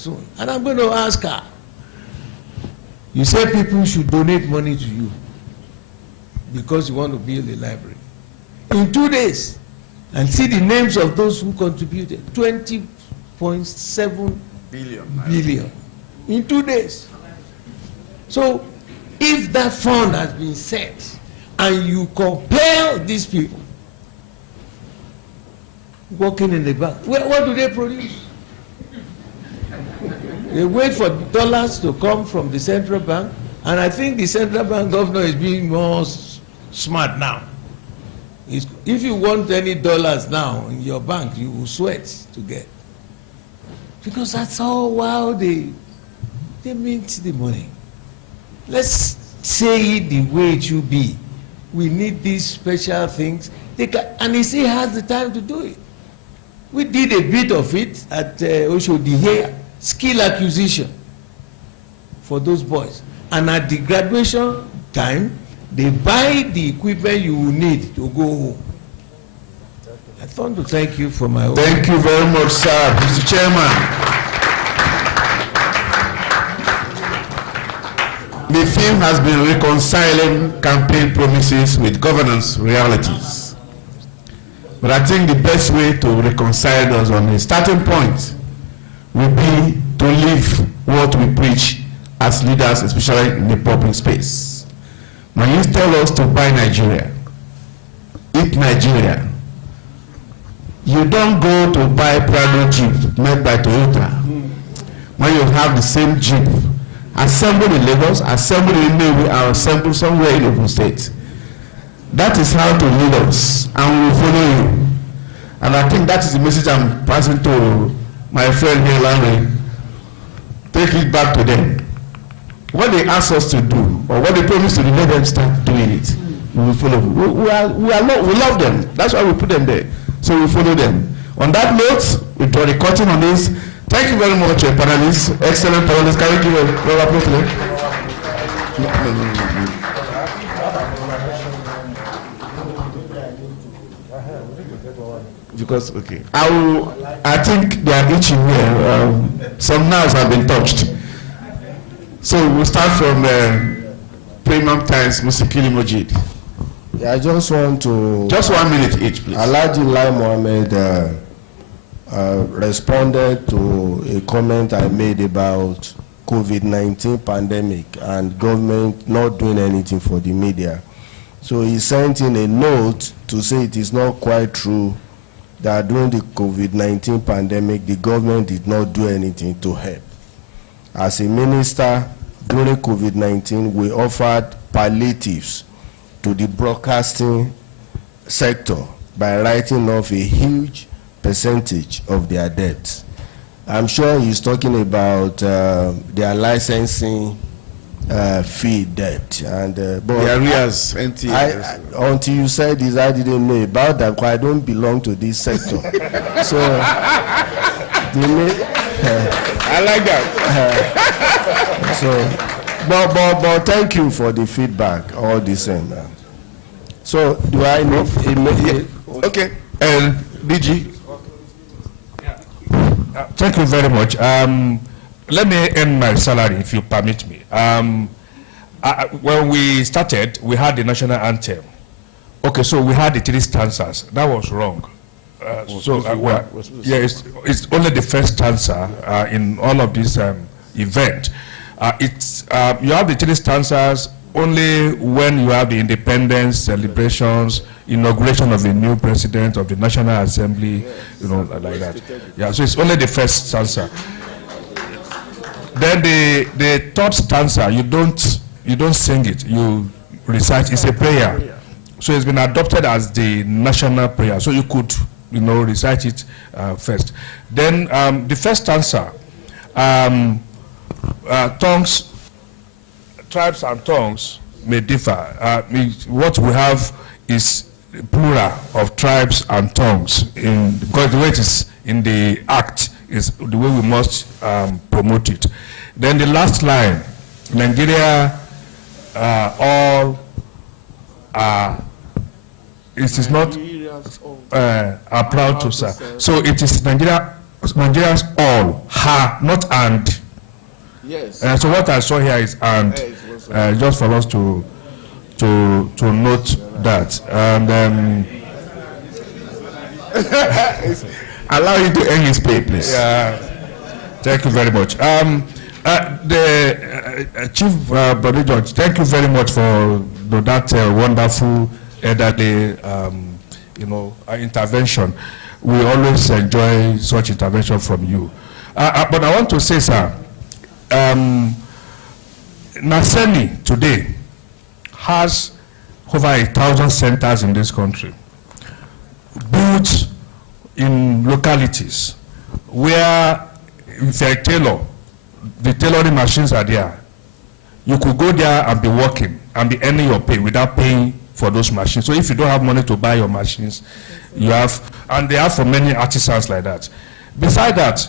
soon. And I'm going to ask her. You say people should donate money to you because you want to build a library. In 2 days, and see the names of those who contributed, 20.7 billion in 2 days. So if that fund has been set and you compel these people working in the bank, what do they produce? They wait for dollars to come from the central bank, and I think the central bank governor is being more smart now. If you want any dollars now in your bank, you will sweat to get. Because that's how they mint the money. Let's say it the way it should be. We need these special things. And he still has the time to do it. We did a bit of it at Oshodi here, skill acquisition for those boys. And at the graduation time, they buy the equipment you will need to go home. I want to thank you for my... Thank you very much, sir. Mr. Chairman. The theme has been reconciling campaign promises with governance realities. But I think the best way to reconcile us on a starting point will be to live what we preach as leaders, especially in the public space. When you tell us to buy Nigeria, eat Nigeria, you don't go to buy Prado Jeep made by Toyota. When you have the same Jeep, assembled in Lagos, assembled in Navy, or assembled somewhere in Ogun State. That is how to lead us, and we will follow you. And I think that is the message I'm passing to my friend here, Larry. Take it back to them. What they ask us to do, or what they promise to do, let them start doing it. We will follow. We love them. That's why we put them there. So we follow them. On that note, we draw the curtain on this. Thank you very much, panelists. Excellent panelists. Can we give a round of applause to them? Because, okay. I think they are each in here. Some nerves have been touched. So we'll start from Premium Times, Mr. Kilimojid. Yeah, I just want to... Just 1 minute each, please. Alhaji Lai Mohammed responded to a comment I made about COVID-19 pandemic and government not doing anything for the media. So he sent in a note to say it is not quite true that during the COVID-19 pandemic, the government did not do anything to help. As a minister, during COVID-19, we offered palliatives to the broadcasting sector by writing off a huge percentage of their debts. I'm sure he's talking about their licensing fee debt. And but the arrears, until you said this, I didn't know about that because I don't belong to this sector. So, I like that. But thank you for the feedback, all the same. So, do I know? Okay. DG. Thank you very much. Let me end my salary, if you permit me. When we started, we had the national anthem. Okay, so we had the 3 stanzas. That was wrong. It's only the first stanza in all of this event. You have the 3 stanzas only when you have the independence celebrations, inauguration of the new president of the National Assembly, like that. Yeah, so it's only the first stanza. Then the 3rd stanza, you don't sing it, you recite. It's a prayer. So it's been adopted as the national prayer. So you could, recite it first. Then the first stanza, tongues, tribes and tongues may differ. What we have is plural of tribes and tongues, because the way it is in the act is the way we must promote it. Then the last line, Nigeria all it is not are proud to serve. So it is Nigeria Nigerians all, ha, not and. Yes. So what I saw here is and, just for us to note that. And Allow you to end his play, please. thank you very much. The Chief Body Judge, thank you very much for that wonderful elderly, intervention. We always enjoy such intervention from you. But I want to say, sir, Naseni today has over 1,000 centers in this country, built in localities where if you're a tailor, the tailoring machines are there. You could go there and be working and be earning your pay without paying for those machines. So if you don't have money to buy your machines, you have, and they have for many artisans like that. Besides that,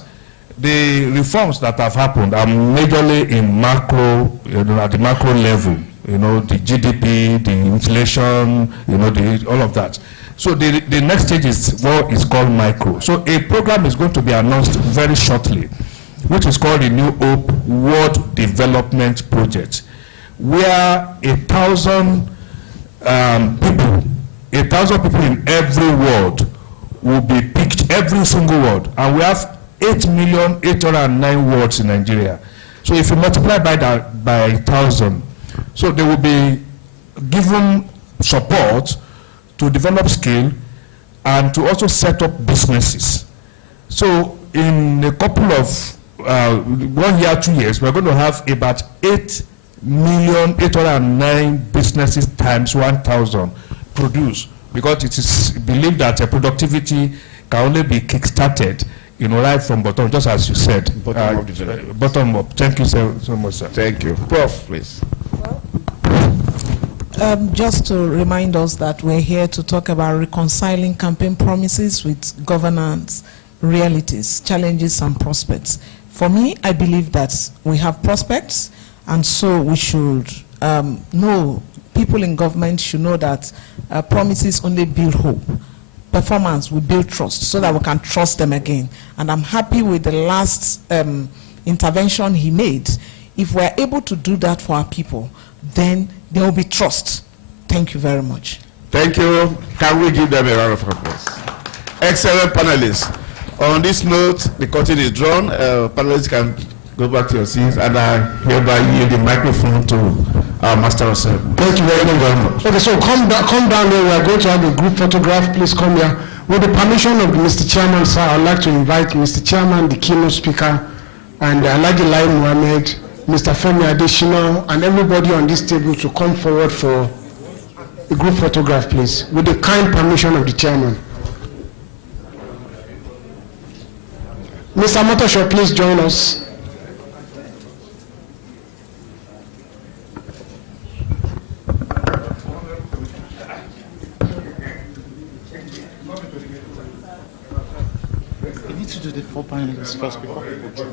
the reforms that have happened are majorly in macro, at the macro level, the GDP, the inflation, all of that. So the next stage is what is called micro. So a program is going to be announced very shortly, which is called the New Hope World Development Project, where 1,000 people in every ward will be picked, every single ward, and we have 8,809 wards in Nigeria. So if you multiply by 1,000, so they will be given support to develop skill and to also set up businesses. So in a couple of 1 year, 2 years, we're going to have about 8,809 businesses times 1,000 produced, because it is believed that productivity can only be kick-started, right from bottom, just as you said. Bottom up. Thank you so much, sir. Thank you. Prof, please. Just to remind us that we're here to talk about reconciling campaign promises with governance realities, challenges, and prospects. For me, I believe that we have prospects, and so we should know, people in government should know that promises only build hope. Performance will build trust so that we can trust them again. And I'm happy with the last intervention he made. If we're able to do that for our people, then there will be trust. Thank you very much. Thank you. Can we give them a round of applause? Excellent panelists. On this note, the curtain is drawn. Panelists can go back to your seats, and I hereby yield the microphone to our master of ceremony. Thank you very much. Okay, so come down there. We are going to have a group photograph. Please come here. With the permission of Mr. Chairman, sir, I'd like to invite Mr. Chairman, the keynote speaker, and Alhaji Lai Mohammed, Mr. Femi Adesina, and everybody on this table to come forward for a group photograph, please, with the kind permission of the chairman. Mr. Motosho, please join us. We need to do the 4 panelists first before people join.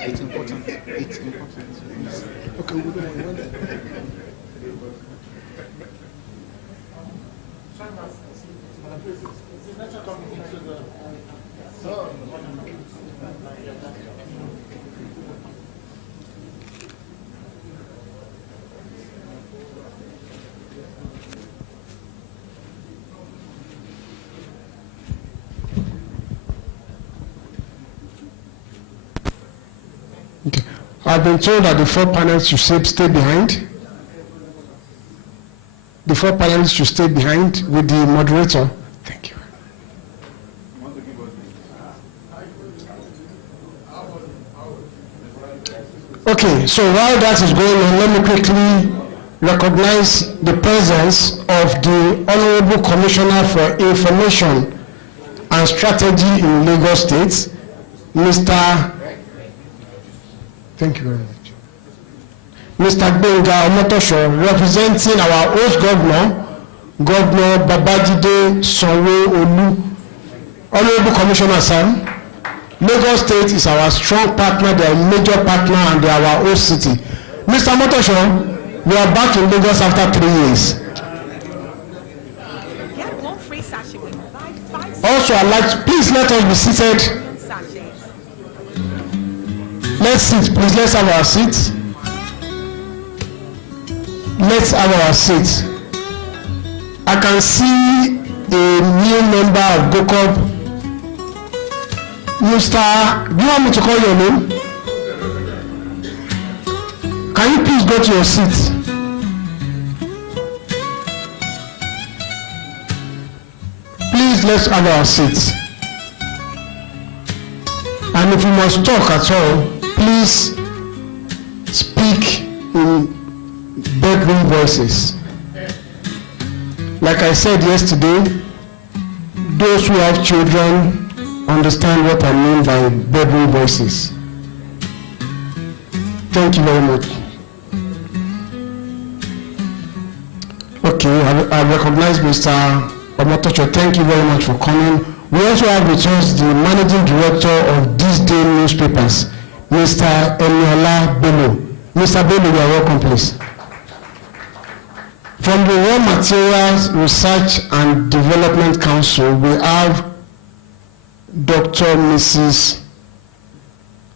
It's important. It's important. Okay, we don't want that. Okay. I've been told that the 4 panelists should stay behind. The 4 panelists should stay behind with the moderator. Thank you. Okay, so while that is going on, let me quickly recognize the presence of the Honorable Commissioner for Information and Strategy in Lagos State, Mr. Thank you very much. Mr. Gbenga Omotosho, representing our host governor, Governor Babajide Sanwo-Olu. Honorable Commissioner, sir, Lagos State is our strong partner, they are a major partner, and they are our host city. Mr. Omotosho, we are back in Lagos after 3 years. Also, I'd like to, please let us be seated. Let's sit, please. Let's have our seats. Let's have our seats. I can see a new member of Gocop. Mr. Do you want me to call your name? Can you please go to your seat? Please, let's have our seats. And if you must talk at all, please speak in bedroom voices. Like I said yesterday, those who have children understand what I mean by bedroom voices. Thank you very much. Okay, I recognize Mr. Omotosho. Thank you very much for coming. We also have with us the managing director of This Day newspapers, Mr. Eniola Bello. Mr. Bello, you are welcome, please. From the Raw Materials Research and Development Council, we have Dr. Mrs.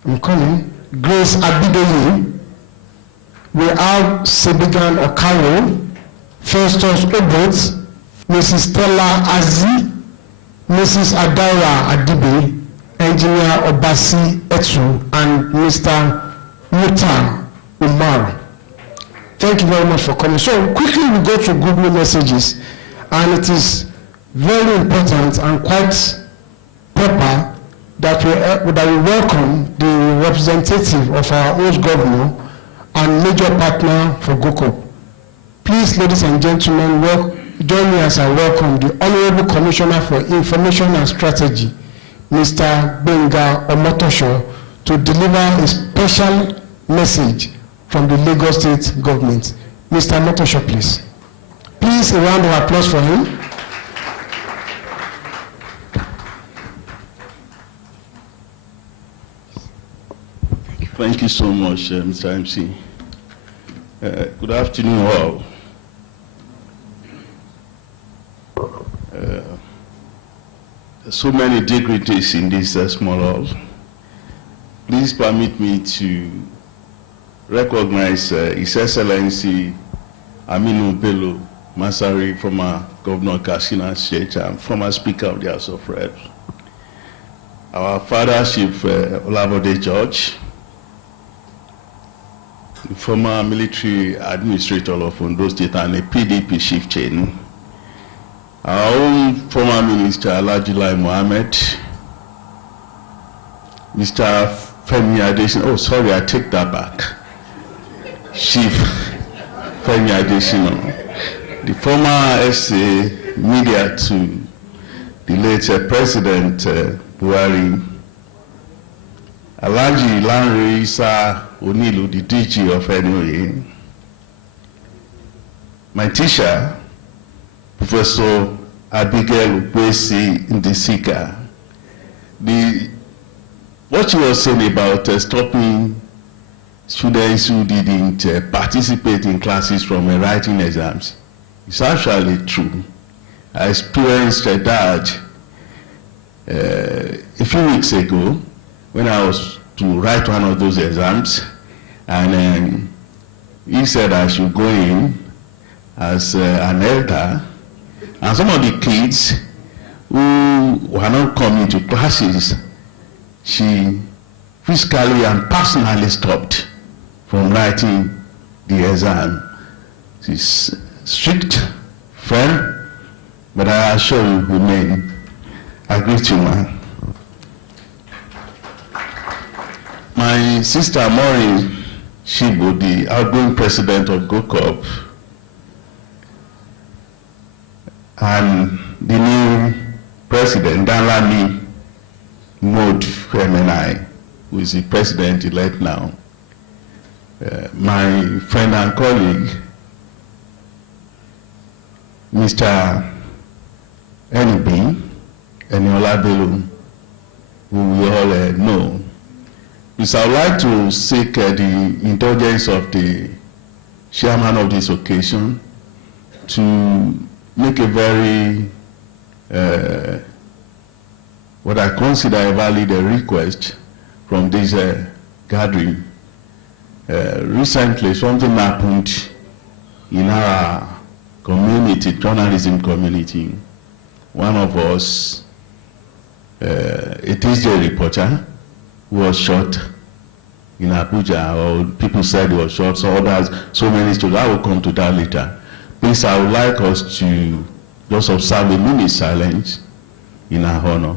Grace Abidoye. We have Sebigan Okaro, Festus Obot, Mrs. Stella Azi, Mrs. Adara Adibe, Engineer Obasi Etu, and Mr. Muta Umar. Thank you very much for coming. So quickly we go to Google messages, and it is very important and quite proper that we welcome the representative of our host governor and major partner for Gocop. Please, ladies and gentlemen, join me as I welcome the Honorable Commissioner for Information and Strategy, Mr. Gbenga Omotosho, to deliver a special message from the Lagos State government. Mr. Omotosho, please. Please, a round of applause for him. Thank you so much, Mr. MC. Good afternoon, all. So many dignitaries in this small hall. Please permit me to recognize His Excellency Aminu Bello Masari, former Governor of Katsina State and former Speaker of the House of Reps. Our father, Chief Olabode George, the former military administrator of Ondo State and a PDP chief chain. Our own former minister, Alhaji Lai Mohammed, Mr. Femi Adesina, oh sorry, I take that back. Chief Femi Adesina, the former SA media to the late President Buhari, Alhaji Lanre Isa Onilu, the DG of NOA, my teacher, Professor Abigail Ukwesi Ndisika. What she was saying about stopping students who didn't participate in classes from writing exams is actually true. I experienced that a few weeks ago when I was to write one of those exams, and he said I should go in as an elder. And some of the kids who were not coming to classes, she physically and personally stopped from writing the exam. She's strict, firm, but I assure you, remain. I greet you, man. My sister Maureen Shibo, the outgoing president of Gocop, and the new president, Danlami Mod MNI, who is the president-elect now, my friend and colleague, Mr. Eniola Bello, who we all know. Because I would like to seek the indulgence of the chairman of this occasion to make a very, what I consider a valid request from this gathering. Recently, something happened in our community, journalism community. One of us, a Tuesday reporter, was shot in Abuja, or people said he was shot, so others, so many stories. I will come to that later. Please, I would like us to just observe a minute silence in our honor.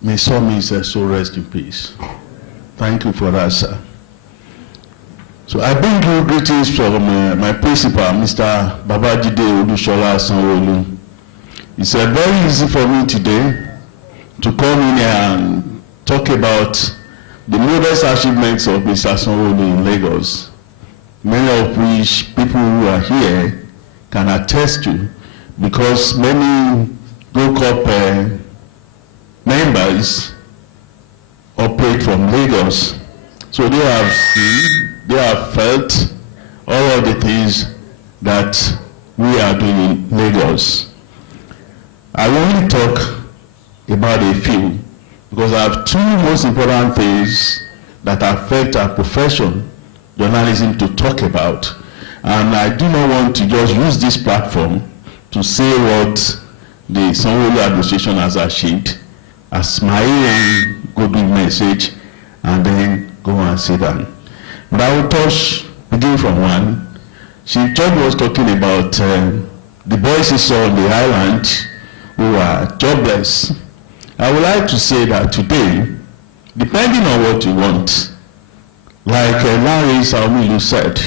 May some so rest in peace. Thank you for that, sir. So I bring you greetings from my principal, Mr. Babajide Olusola Sanwo-Olu. It's very easy for me today to come in here and talk about the modest achievements of Mr. Sanwo-Olu in Lagos, many of which people who are here can attest to, because many Gocop members operate from Lagos, so they have seen, they have felt all of the things that we are doing in Lagos. I will only talk about a few, because I have two most important things that affect our profession, journalism, to talk about. And I do not want to just use this platform to say what the Sanwo-Olu administration has achieved as my own good message, and then go and sit down. But I will begin from one. Chief Judge was talking about the boys he saw on the island who are jobless. I would like to say that today, depending on what you want, like Larry Saumilu said,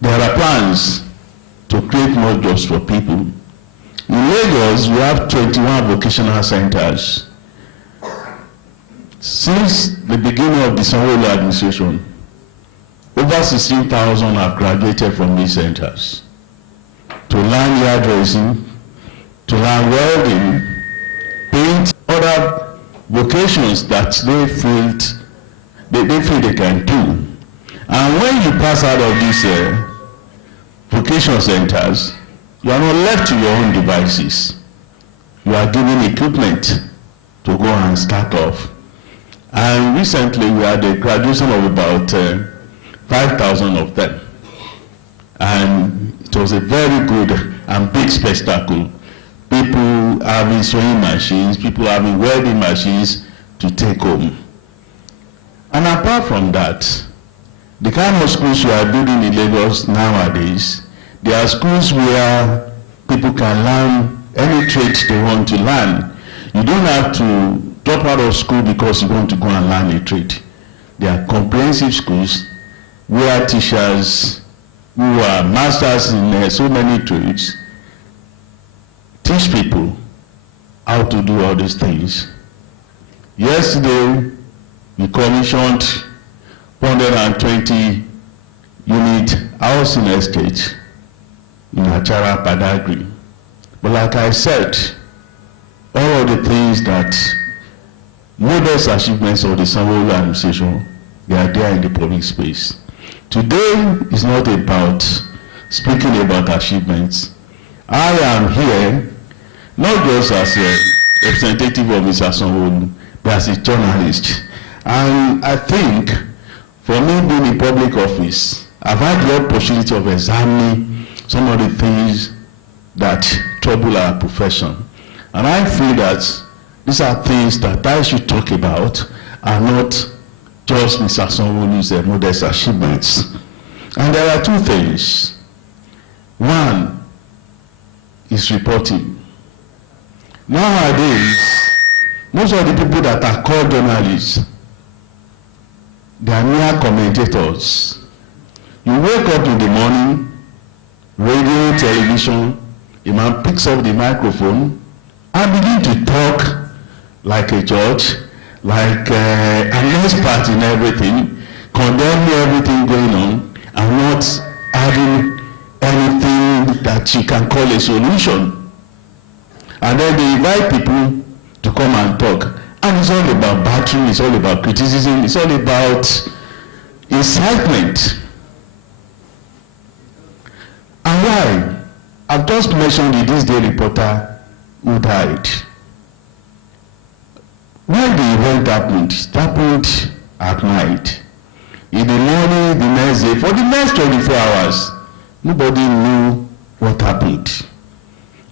there are plans to create more jobs for people. In Lagos, we have 21 vocational centers. Since the beginning of the Sanwo-Olu administration, over 16,000 have graduated from these centers to learn hairdressing, to learn welding, paint, other vocations that they feel they can do. And when you pass out of these vocational centers, you are not left to your own devices. You are given equipment to go and start off. And recently we had a graduation of about 5,000 of them. And it was a very good and big spectacle. People having sewing machines, people having welding machines to take home. And apart from that, the kind of schools we are building in Lagos nowadays, there are schools where people can learn any trade they want to learn. You don't have to drop out of school because you want to go and learn a trade. There are comprehensive schools where teachers who are masters in so many trades teach people how to do all these things. Yesterday, we commissioned 120 unit housing estate in Achara, Padagri. But like I said, all of the things that modest achievements of the Sanwo-Olu administration, they are there in the public space. Today is not about speaking about achievements. I am here not just as a representative of Mr. Sanwo-Olu, but as a journalist. And I think for me being in public office, I've had the opportunity of examining some of the things that trouble our profession. And I feel that these are things that I should talk about and not just Mr. Sanwo-Olu's modest achievements. And there are two things. One is reporting. Nowadays, most of the people that are called journalists, they are mere commentators. You wake up in the morning, radio, television, a man picks up the microphone and begin to talk like a judge, like an expert in everything, condemning everything going on, and not having anything that that she can call a solution. And then they invite people to come and talk. And it's all about battering, it's all about criticism, it's all about incitement. And why? I've just mentioned the This Day reporter who died. When the event happened, it happened at night. In the morning, the next day, for the next 24 hours, nobody knew what happened.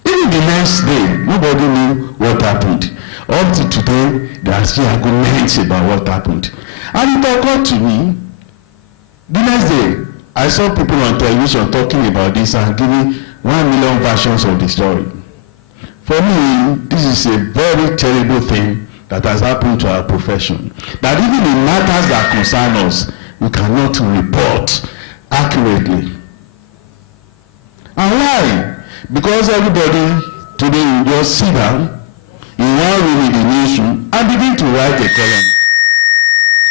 Even the next day, nobody knew what happened. Up to today, there are still arguments about what happened. And it occurred to me, the next day, I saw people on television talking about this and giving 1 million versions of the story. For me, this is a very terrible thing that has happened to our profession. That even in matters that concern us, we cannot report accurately. And why? Because everybody today will just sit down in one room in the newsroom and begin to write a column.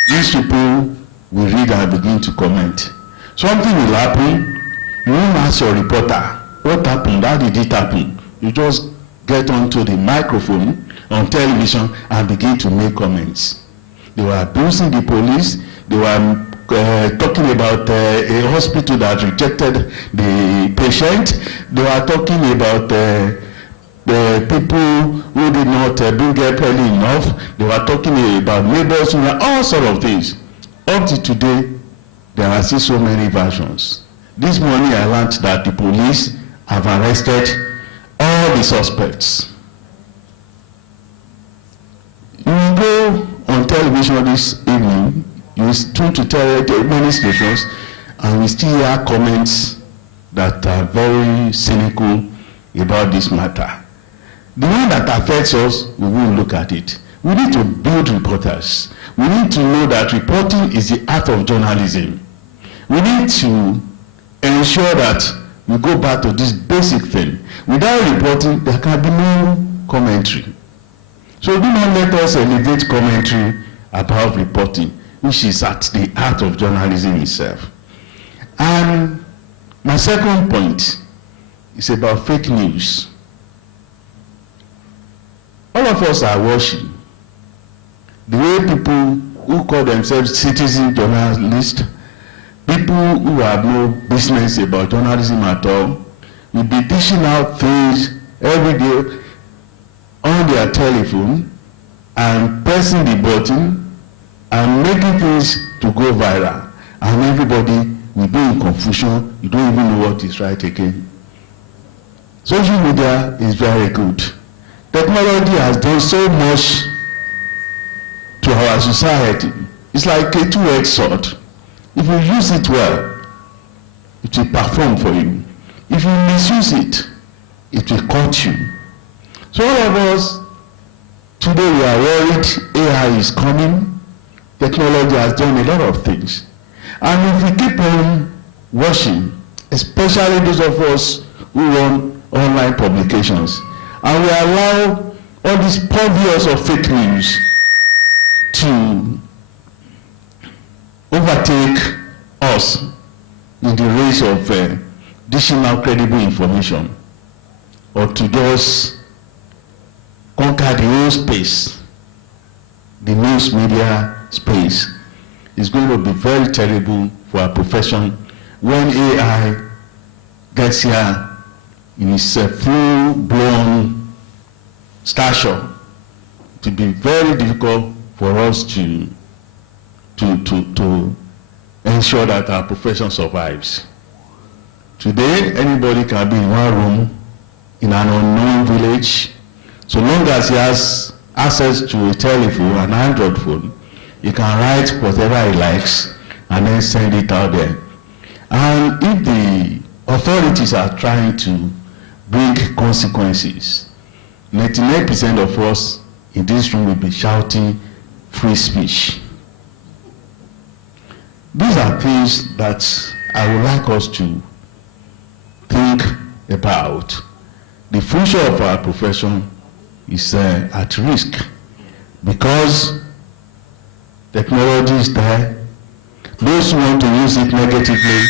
These people will read and begin to comment. Something will happen, you won't ask your reporter, what happened, how did it happen? You just get onto the microphone on television and begin to make comments. They were abusing the police, they were talking about a hospital that rejected the patient, they were talking about the people who did not bring help early enough, they were talking about neighbors, all sorts of things. Up to today, there are still so many versions. This morning I learned that the police have arrested all the suspects. You will go on television this evening, you will tune to many stations, and we still hear comments that are very cynical about this matter. The one that affects us, we will look at it. We need to build reporters. We need to know that reporting is the art of journalism. We need to ensure that we go back to this basic thing. Without reporting, there can be no commentary. So do not let us elevate commentary above reporting, which is at the art of journalism itself. And my second point is about fake news. All of us are watching the way people who call themselves citizen journalists, people who have no business about journalism at all, will be dishing out things every day on their telephone and pressing the button and making things to go viral. And everybody will be in confusion. You don't even know what is right again. Social media is very good. Technology has done so much to our society. It's like a two-edged sword. If you use it well, it will perform for you. If you misuse it, it will cut you. So all of us, today we are worried AI is coming. Technology has done a lot of things. And if we keep on watching, especially those of us who run online publications, and we allow all these purveyors of fake news to overtake us in the race of dishing out credible information, or to just conquer the whole space, the news media space, is going to be very terrible for our profession when AI gets here in its full-blown stature. It will be very difficult for us to ensure that our profession survives. Today, anybody can be in one room in an unknown village. So long as he has access to a telephone, an Android phone, he can write whatever he likes and then send it out there. And if the authorities are trying to bring consequences, 99% of us in this room will be shouting free speech. These are things that I would like us to think about. The future of our profession is at risk because technology is there. Those who want to use it negatively,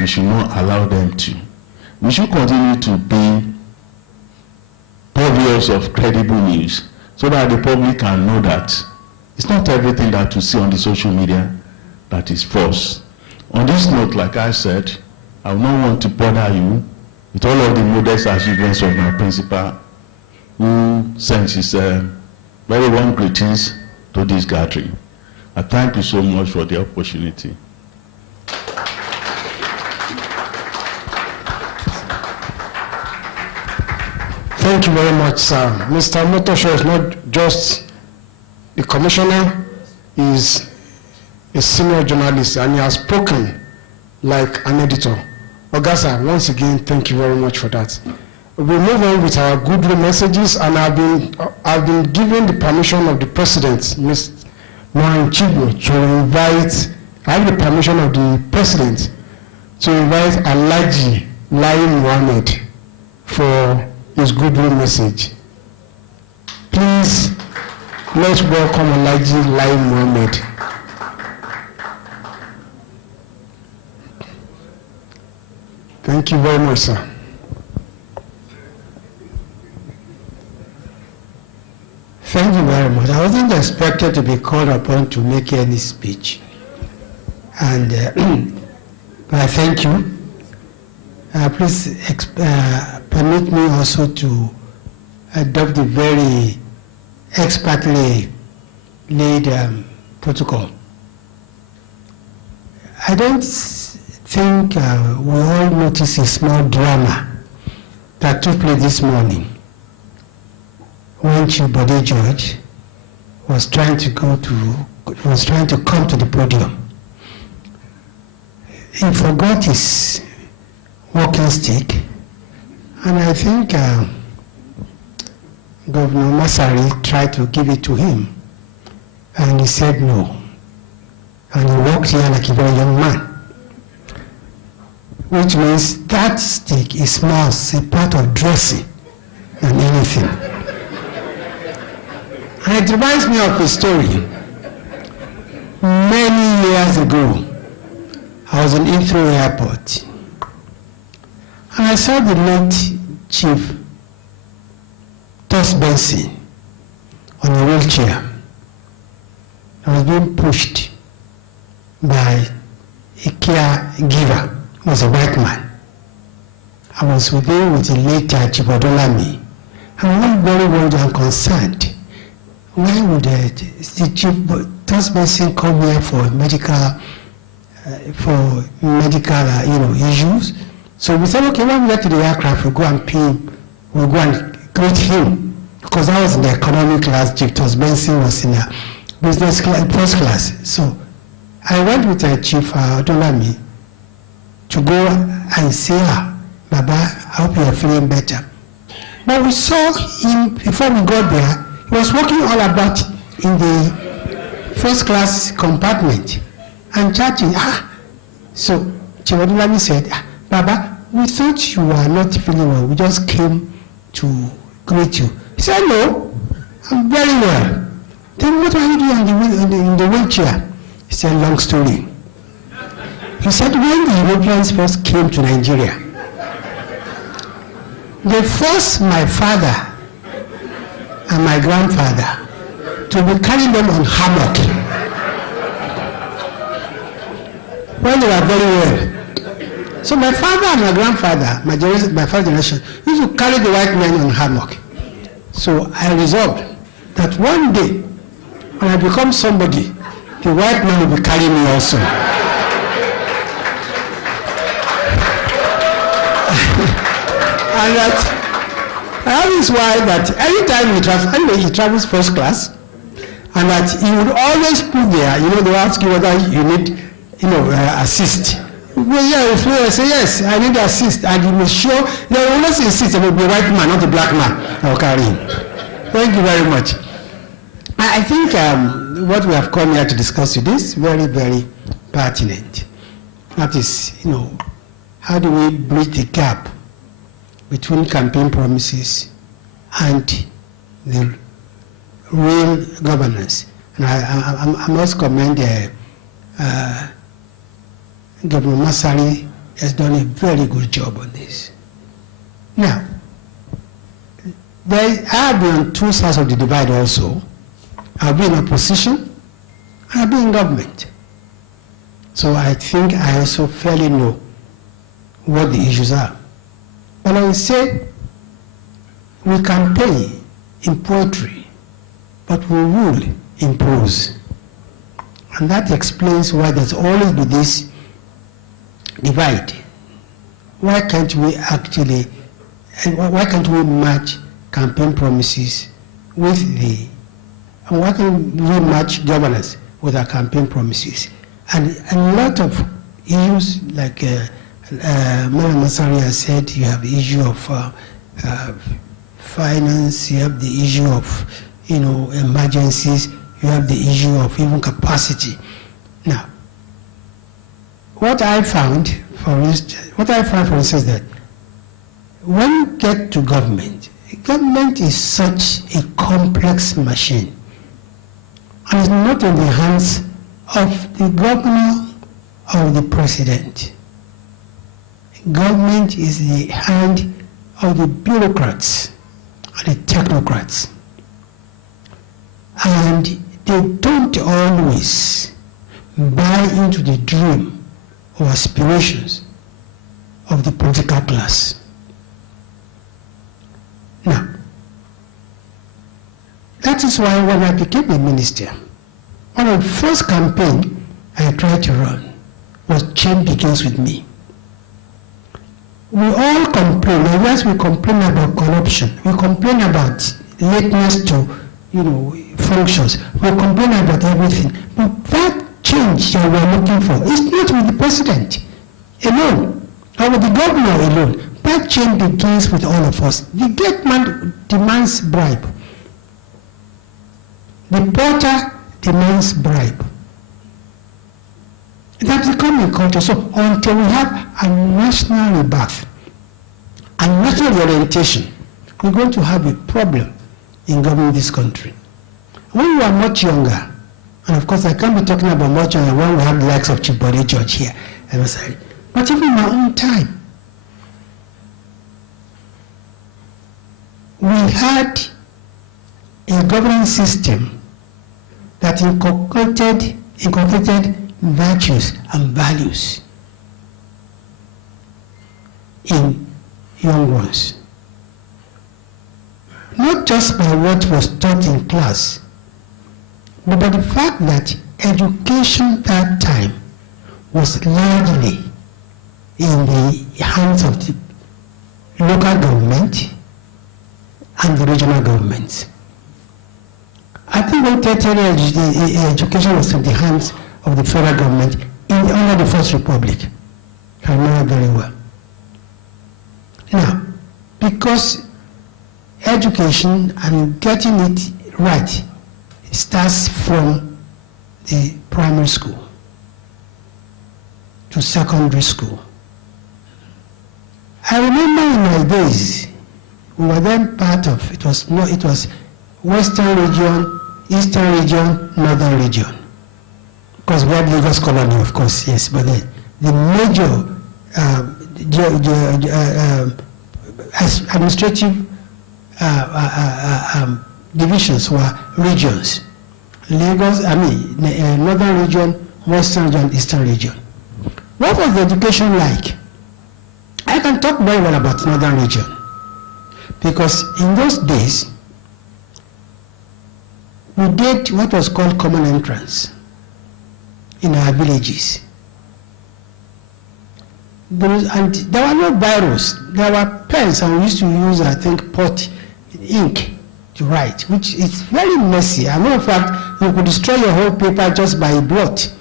we should not allow them to. we should continue to be purveyors of credible news so that the public can know that it's not everything that you see on the social media that is false. On this note, like I said, I will not want to bother you with all of the modest achievements of my principal, who sends his very warm greetings to this gathering. I thank you so much for the opportunity. Thank you very much, sir. Mr. Motosho is not just the commissioner, he is a senior journalist and he has spoken like an editor. Ogasa, once again, thank you very much for that. We move on with our goodwill messages, and I've been given the permission of the president, Ms. Moran Chibu, to invite, I have the permission of the president to invite Alhaji Lai Mohammed for his goodwill message. Please, let's welcome Alhaji Lai Mohammed. Thank you very much, sir. Thank you very much. I wasn't expected to be called upon to make any speech. And but I thank you. Please permit me also to adopt the very expertly laid protocol. I don't think we all noticed a small drama that took place this morning when Chibode George was trying to come to the podium. He forgot his walking stick, and I think Governor Masari tried to give it to him, and he said no. And he walked here like a very young man, which means that stick is more a part of dressing than anything. And it reminds me of a story. Many years ago, I was in Heathrow Airport, and I saw the late Chief Tos Benson on a wheelchair. I was being pushed by a caregiver, who was a white man. I was with him with the late Chief Odolami. I was very worried and concerned. Why would the Chief Tos Benson come here for medical issues? So we said, okay, when we get to the aircraft, we'll go and pay him, we'll go and greet him. Because I was in the economy class, Chief Tos Benson was in the business class, first class. So I went with Chief Odolami to go and say, Baba, I hope you are feeling better. But we saw him, before we got there, he was walking all about in the first class compartment and chatting. So Chief Odolami said, Baba, we thought you were not feeling well. We just came to greet you. He said, no, I'm very well. Then what are you doing in the wheelchair? He said, long story. He said, when the Europeans first came to Nigeria, they forced my father and my grandfather to be carrying them on hammock when they were very well. So my father and my grandfather, my first generation, used to carry the white men on hammock. So I resolved that one day, when I become somebody, the white man will be carrying me also. And that is why that anytime he travels, anyway, he travels first class, and that he would always put there, they ask you whether you need, assist. Well, yeah, if I say yes, I need assist, and he will show, they will always insist it will be a white man, not a black man. I'll carry him. Thank you very much. I think what we have come here to discuss today is very, very pertinent. That is, how do we bridge the gap between campaign promises and the real governance? And I must commend Governor Masari has done a very good job on this. Now, I have been on two sides of the divide also. I've been in opposition, and I've been in government. So I think I also fairly know what the issues are. But I will say, we campaign in poetry, but we rule in prose. And that explains why there's always been this divide. Why can't we match campaign promises with and why can't we match governance with our campaign promises? And a lot of issues, like Madam Masari has said, you have the issue of finance, you have the issue of, emergencies, you have the issue of even capacity. Now, what I found, for instance, is that when you get to government is such a complex machine, and it's not in the hands of the governor or the president. Government is the hand of the bureaucrats and the technocrats. And they don't always buy into the dream or aspirations of the political class. Now, that is why when I became a minister, one of the first campaign I tried to run was Change Begins With Me. We all complain, and yes, we complain about corruption, we complain about lateness to, functions, we complain about everything. But that change that we're looking for is not with the president alone, or with the governor alone. That change begins with all of us. The gate man demands bribe. The porter demands bribe. It has become a culture. So until we have a national rebirth and national orientation, we're going to have a problem in governing this country. When we are much younger, and of course I can't be talking about much younger when we have the likes of Chief Body George here, but even in our own time, we had a governance system that inculcated virtues and values in young ones. Not just by what was taught in class, but by the fact that education that time was largely in the hands of the local government and the regional governments. I think when tertiary education was in the hands of the federal government under the First Republic, I remember very well. Now, because education and getting it right starts from the primary school to secondary school. I remember in my days, we were then part of, it was Western region, Eastern region, Northern region. Because we had Lagos colony, of course, yes, but the major administrative divisions were regions. Lagos, Northern region, Western region, Eastern region. What was the education like? I can talk very well about Northern region, because in those days, we did what was called common entrance in our villages. There were no biros, there were pens, and we used to use, I think, pot ink to write, which is very messy. I know, in fact, you could destroy your whole paper just by a blot.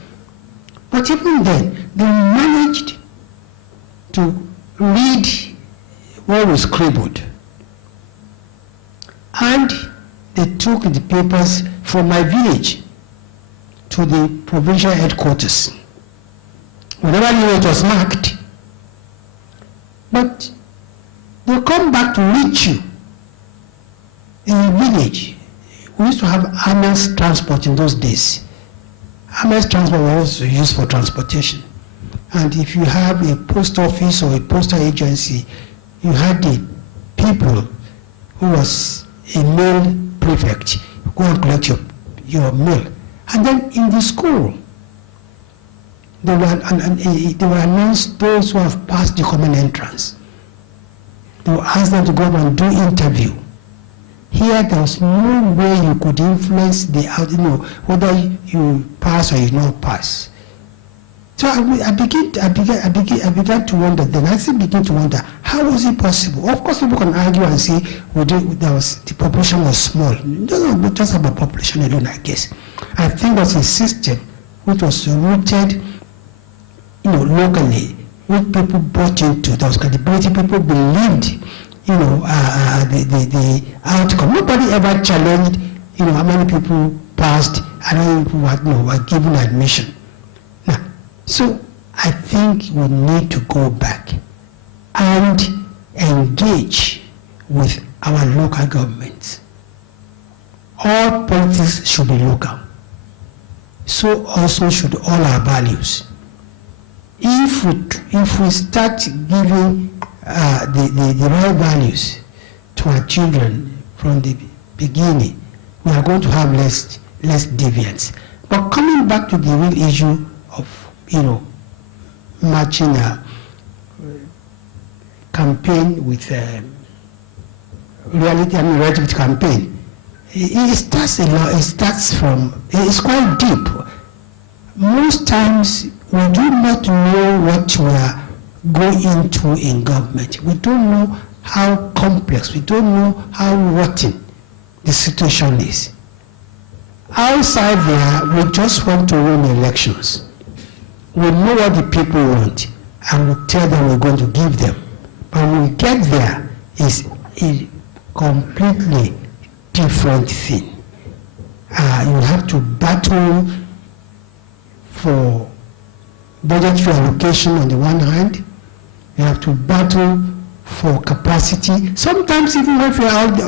But even then, they managed to read what was scribbled. And they took the papers from my village to the provincial headquarters. Whenever you know it was marked. But they'll come back to reach you in the village. We used to have Ames transport in those days. Ames transport was also used for transportation. And if you have a post office or a postal agency, you had the was a male prefect, go and collect your mail. And then in the school, they were announced those who have passed the common entrance. They were asked them to go and do interview. Here, there was no way you could influence whether you pass or you not pass. So I began to wonder. Then I still begin to wonder, how was it possible? Of course, people can argue and say, the population was small. It doesn't just about population alone, I guess. I think it was a system which was rooted, locally, which people bought into. There was credibility. People believed, the outcome. Nobody ever challenged, how many people passed and how many people were given admission. Now, so I think we need to go back and engage with our local governments. All politics should be local. So also should all our values. If we start giving the right values to our children from the beginning, we are going to have less deviance. But coming back to the real issue of matching a campaign with reality campaign, it starts a lot. It starts from, it's quite deep. Most times we do not know what we are going into in government. We don't know how complex, we don't know how rotten the situation is. Outside there, we just want to win elections. We know what the people want, and we tell them we're going to give them. But when we get there, it's a completely different thing. You have to battle for budgetary allocation on the one hand. You have to battle for capacity. Sometimes even if you have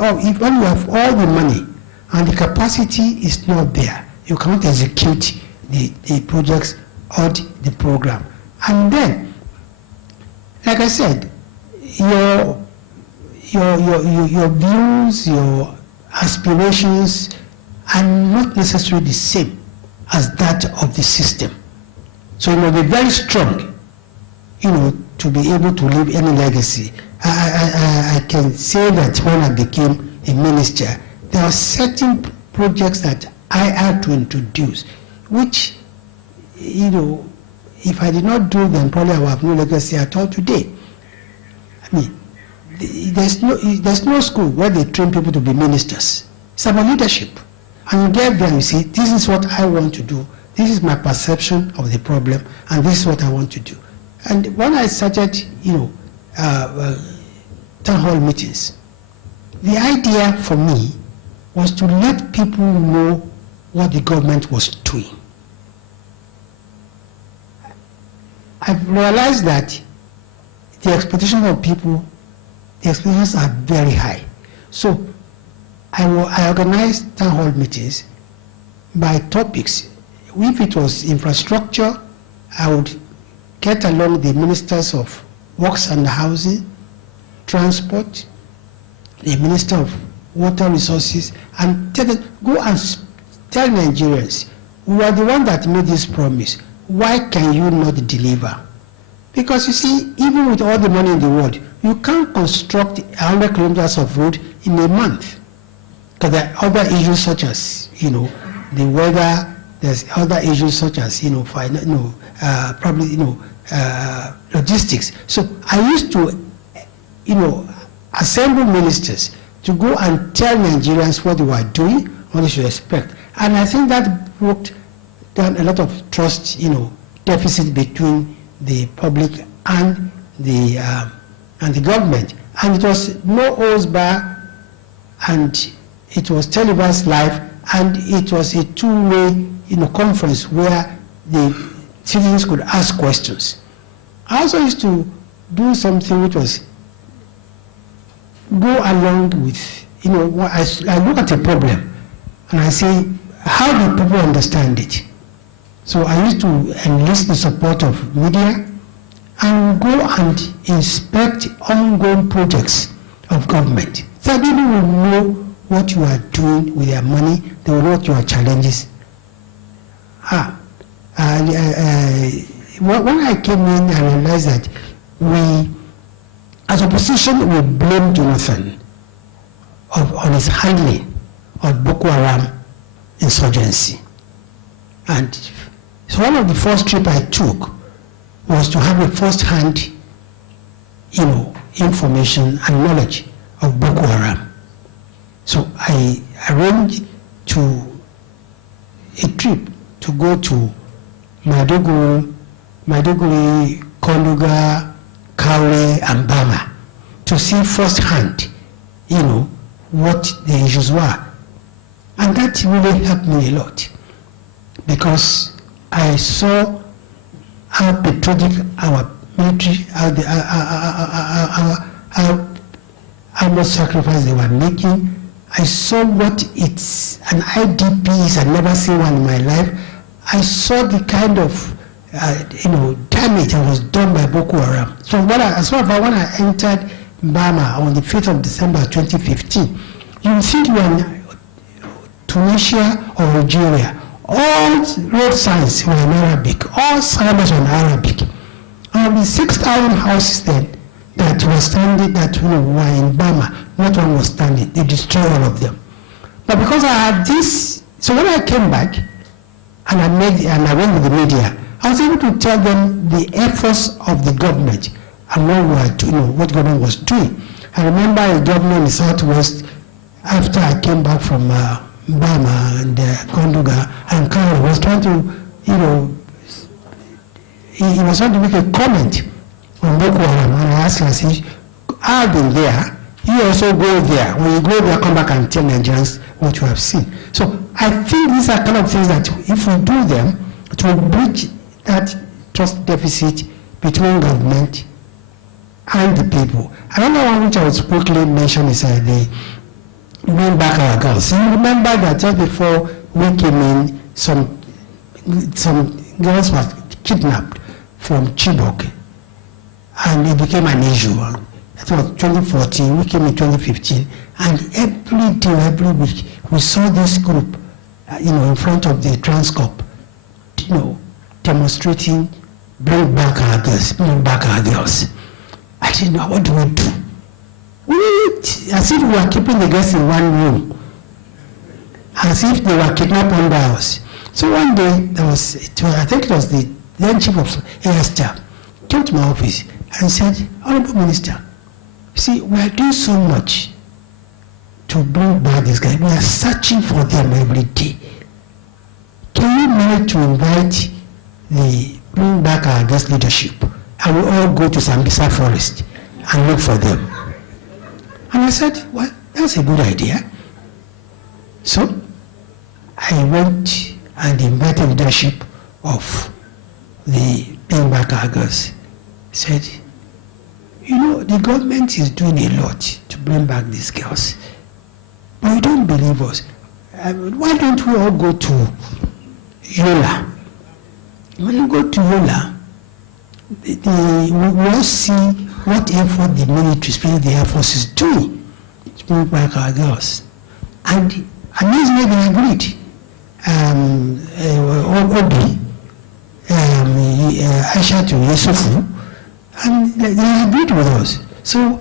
all the money and the capacity is not there, you cannot execute the projects or the program. And then, like I said, your views, your aspirations are not necessarily the same as that of the system. So you must be very strong, to be able to leave any legacy. I can say that when I became a minister, there are certain projects that I had to introduce, which, if I did not do them, probably I would have no legacy at all today. I mean, there's no school where they train people to be ministers. It's about leadership. And you get there and you say, this is what I want to do. This is my perception of the problem, and this is what I want to do. And when I started, town hall meetings, the idea for me was to let people know what the government was doing. I've realized that the expectations of people, the expectations are very high. So I organized town hall meetings by topics. If it was infrastructure, I would get along the ministers of works and housing, transport, the minister of water resources, and go and tell Nigerians, we are the one that made this promise. Why can you not deliver? Because you see, even with all the money in the world, you can't construct 100 kilometers of road in a month. Because there are other issues such as, the weather. There's other issues such as, logistics. So I used to, assemble ministers to go and tell Nigerians what they were doing, what they should expect. And I think that brought down a lot of trust, deficit between the public and the government. And it was no holds bar, and it was televised live, and it was a two-way conference where the citizens could ask questions. I also used to do something which was go along with, I look at a problem and I say, how do people understand it? So I used to enlist the support of media and go and inspect ongoing projects of government So people will know what you are doing with their money. They will know what your challenges are. When I came in, I realized that we, as opposition, we blame Jonathan on his handling of Boko Haram insurgency. And so one of the first trips I took was to have a first-hand, information and knowledge of Boko Haram. So I arranged a trip to go to Maiduguri, Konduga, Kaure, and Bama to see firsthand, what the issues were. And that really helped me a lot because I saw how patriotic our military, how much sacrifice they were making. I saw what it's an IDP is. I've never seen one in my life. I saw the kind of damage that was done by Boko Haram. So when I entered Bama on the 5th of December 2015, you will think you are in Tunisia or Algeria. All road signs were in Arabic, all signage were in Arabic. And the 6,000 houses then that were standing, that were in Bama, not one was standing. They destroyed all of them. But because I had this, so when I came back and I went with the media, I was able to tell them the efforts of the government and what we were doing, what government was doing. I remember a governor in the Southwest, after I came back from Bama and Konduga and Kano, was trying to, he was trying to make a comment on Boko Haram, and I asked him, I said, I've been there, you also go there. When you go there, come back and tell Nigerians what you have seen. So I think these are kind of things that if we do them, it will bridge that trust deficit between government and the people. Another one which I would quickly mention is the bring back our girls. You remember that just before we came in, some girls were kidnapped from Chibok, and it became an issue. That was 2014, we came in 2015, and every day, every week, we saw this group, in front of the Transcorp, demonstrating, bring back our girls, bring back our girls. I didn't know, what do we do? As if we were keeping the girls in one room, as if they were kidnapped under us. So one day, I think it was the then chief of air staff, came to my office and said, Honorable Minister, see, we are doing so much to bring back these guys. We are searching for them every day. Can you manage to invite the bring back our guest leadership and we all go to Sambisa Forest and look for them? And I said, well, that's a good idea. So I went and invited leadership of the bring back our girls. Said, the government is doing a lot to bring back these girls, but you don't believe us. Why don't we all go to Yola? When you go to Yola, we all see what effort the military, especially the Air Force, is doing to bring back our girls. And amazingly, they agreed. Obi, Aisha to Yusufu, and they agreed with us. So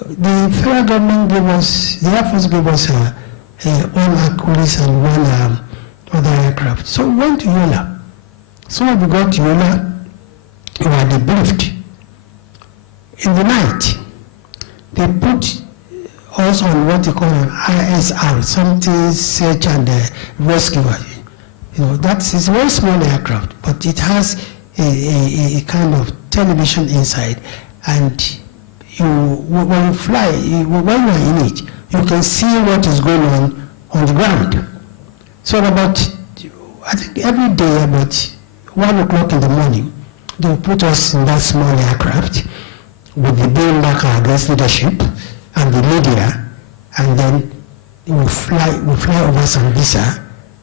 the federal government gave us, the Air Force gave us one Hercules and one other aircraft. So we went to Yola. So when we got to Yola, we were debriefed. In the night, they put us on what they call an ISR, something search and rescue. That is a very small aircraft, but it has a kind of television inside, and when you fly, when you are in it, you can see what is going on the ground. So I think every day about 1 o'clock in the morning, they will put us in that small aircraft with the bring back our guest leadership and the media, and then we will fly over Sambisa.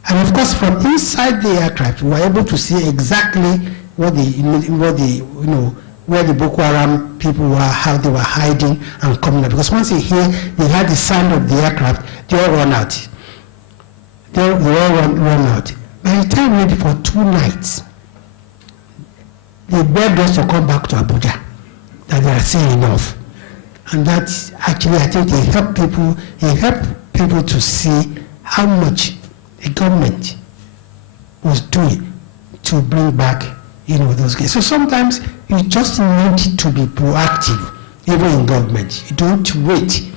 And of course, from inside the aircraft, we were able to see exactly what the where the Boko Haram people were, how they were hiding and coming out. Because once they had the sound of the aircraft, they all run out. They all run out. By the time we waited for 2 nights, they begged us to come back to Abuja, that they are saying enough. And that actually, I think it helped people to see how much the government was doing to bring back, those guys. So sometimes you just need to be proactive, even in government. You don't wait.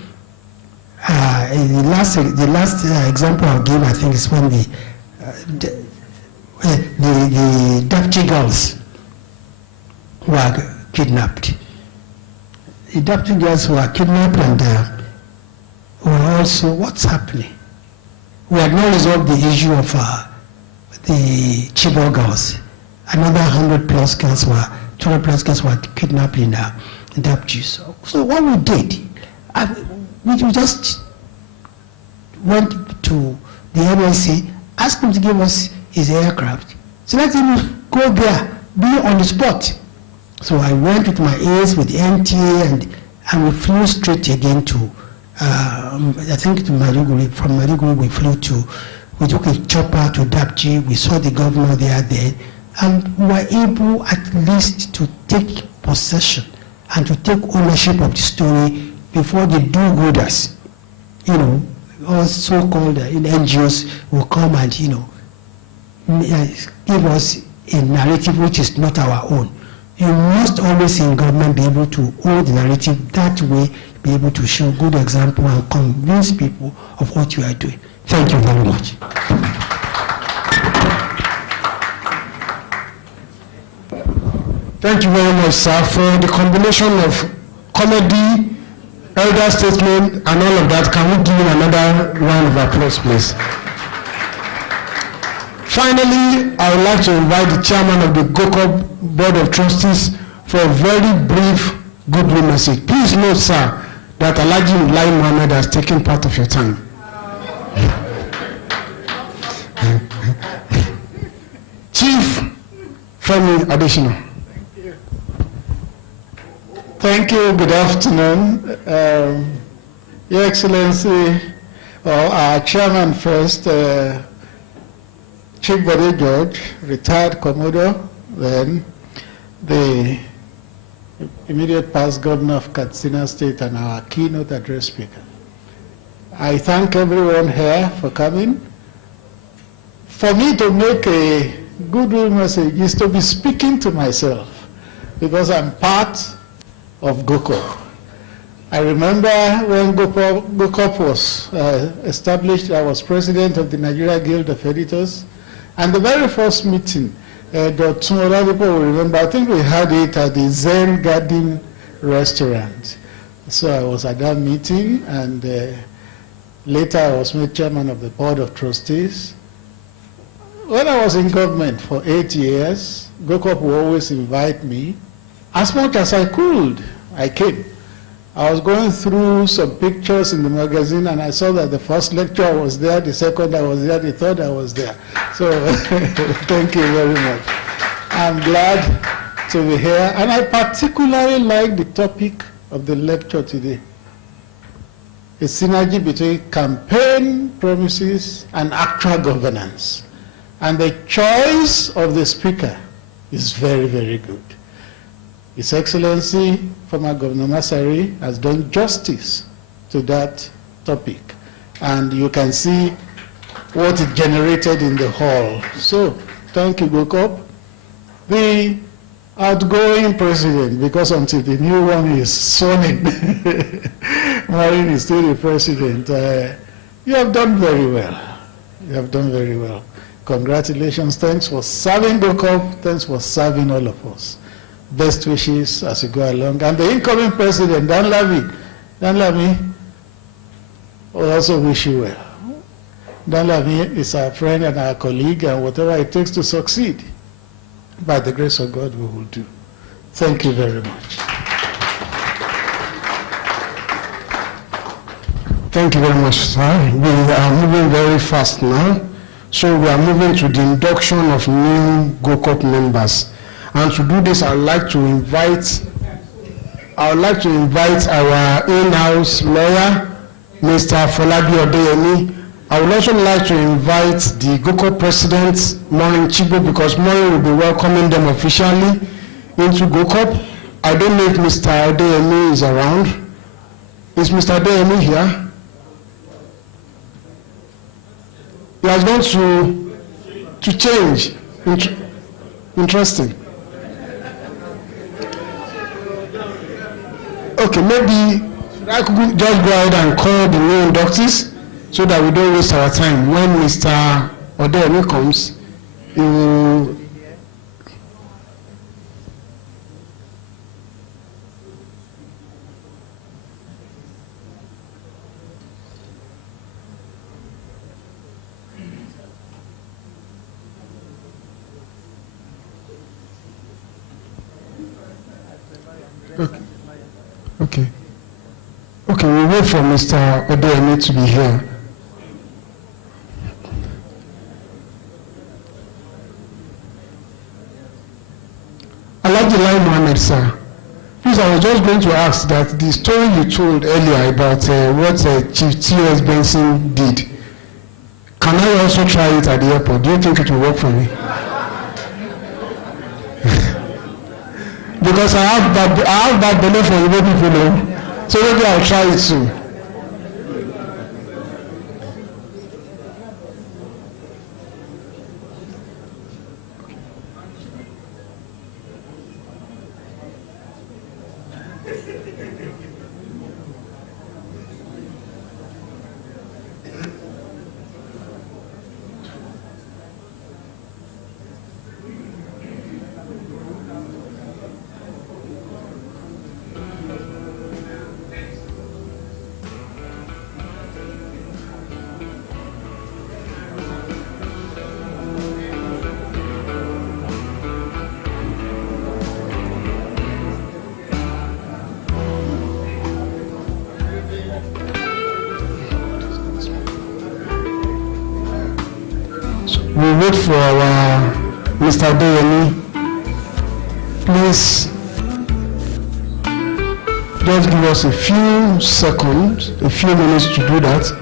The last example I'll give, I think, is when the Dapchi girls were kidnapped. The Dapchi girls were kidnapped and were also, what's happening? We had not resolved the issue of the Chibok girls. Another 100 plus girls were, 200 plus girls were kidnapped in Dapchi. So what we did, we just went to the MNC, asked him to give us his aircraft, so let him go there, be on the spot. So I went with my aides, with the NTA, and we flew straight again to, I think to Maiduguri. From Maiduguri we took a chopper to Dapchi, we saw the governor there, and we were able at least to take possession and to take ownership of the story before the do-gooders, all so-called NGOs will come and, give us a narrative which is not our own. You must always in government be able to hold the narrative that way, be able to show good example and convince people of what you are doing. Thank you very much. Thank you very much, sir, for the combination of comedy, elder statement, and all of that. Can we give him another round of applause, please? Finally, I would like to invite the chairman of the Gocop Board of Trustees for a very brief goodwill message. Please note, sir, that Alhaji Lai Mohammed has taken part of your time. Chief Femi Additional. Thank you. Good afternoon. Your Excellency, our chairman first, Chief Bode George, retired Commodore, then the immediate past governor of Katsina State and our keynote address speaker. I thank everyone here for coming. For me to make a goodwill message is to be speaking to myself because I'm part of Gocop. I remember when Gocop was established, I was president of the Nigeria Guild of Editors, and the very first meeting, Dr. people will remember, I think we had it at the Zen Garden restaurant. So I was at that meeting, and later I was made chairman of the Board of Trustees. When I was in government for 8 years, Gocop would always invite me. As much as I could, I came. I was going through some pictures in the magazine, and I saw that the first lecture was there, the second I was there, the third I was there. So thank you very much. I'm glad to be here, and I particularly like the topic of the lecture today. A synergy between campaign promises and actual governance. And the choice of the speaker is very, very good. His Excellency, former Governor Masari, has done justice to that topic. And you can see what it generated in the hall. So, thank you, Gocop. The outgoing president, because until the new one is sworn in, Maureen is still the president. You have done very well. You have done very well. Congratulations. Thanks for serving Gocop. Thanks for serving all of us. Best wishes as you go along. And the incoming president, Dan Lamy, will also wish you well. Dan Lamy is our friend and our colleague, and whatever it takes to succeed, by the grace of God, we will do. Thank you very much. Thank you very much, sir. We are moving very fast now. So we are moving to the induction of new Gocop members. And to do this, I would like to invite our in-house lawyer, Mr. Folabi Odeyemi. I would also like to invite the Gocop president, Maureen Chibo, because Maureen will be welcoming them officially into Gocop. I don't know if Mr. Odeyemi is around. Is Mr. Odeyemi here? He has gone to change. Interesting. Okay, maybe I could just go ahead and call the new inductees so that we don't waste our time. When Mr. Odeyemi comes, he will. Okay. Okay, we'll wait for Mr. Odeyemi to be here. Alhaji Lai Mohammed, sir. Please, I was just going to ask that the story you told earlier about what Chief T.O.S. Benson did, can I also try it at the airport? Do you think it will work for me? Because I have that belief for Igbo people now, so maybe I'll try it soon. We wait for our Mr. Odeyemi. Please just give us a few seconds, a few minutes to do that.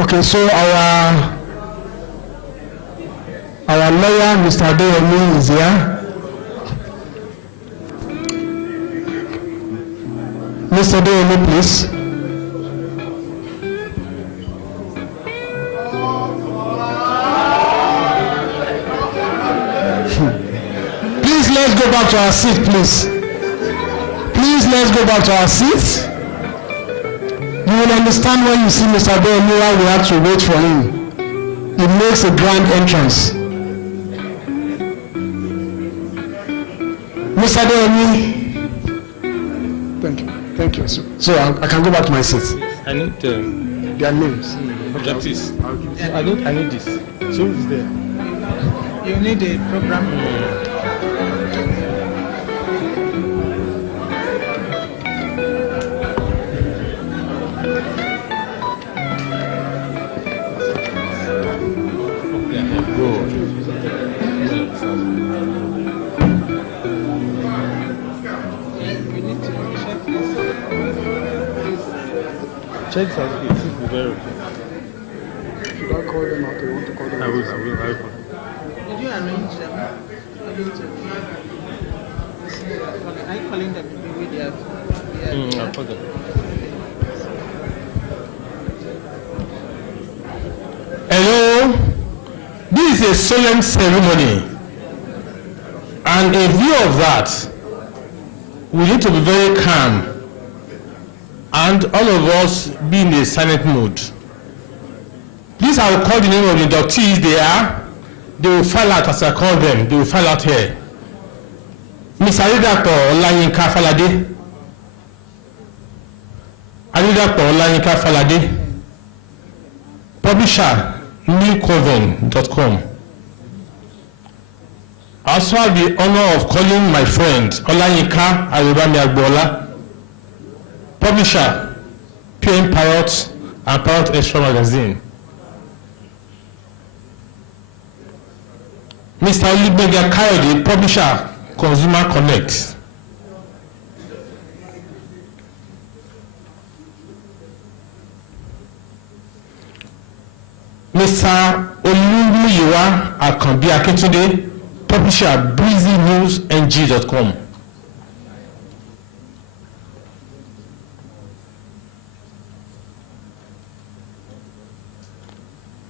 Okay, so our lawyer, Mr. Odeyemi, is here. Mr. Odeyemi, please. Please, let's go back to our seat, please. Please, let's go back to our seats. You will understand when you see Mr. Odeyemi why we have to wait for him. He makes a grand entrance. Mr. Adeyemi. Thank you. So I can go back to my seat. I need Their names. yeah, please. I need this. So it's there. You need a program. Check certificate. This is very okay. Should I call them out? Or you want to call them? I will. Did you arrange them? Okay, are you calling them with their I'll call them. Hello. This is a solemn ceremony. And in view of that, we need to be very calm. And all of us be in a silent mood. Please, I will call the name of the inductees. They will file out as I call them. They will file out here. Mr. Adedapo Olayinka Falade. Adedapo Olayinka Falade. Publisher, newcoven.com. I also have the honor of calling my friend Olayinka Ayobami Agbola. Publisher, PM Parrot and Parrot Extra Magazine. Mr. Olugbenga Kayode, Publisher, Consumer Connect. Mr. Olumuyiwa Akanbi Akintunde, Publisher, breezynewsng.com.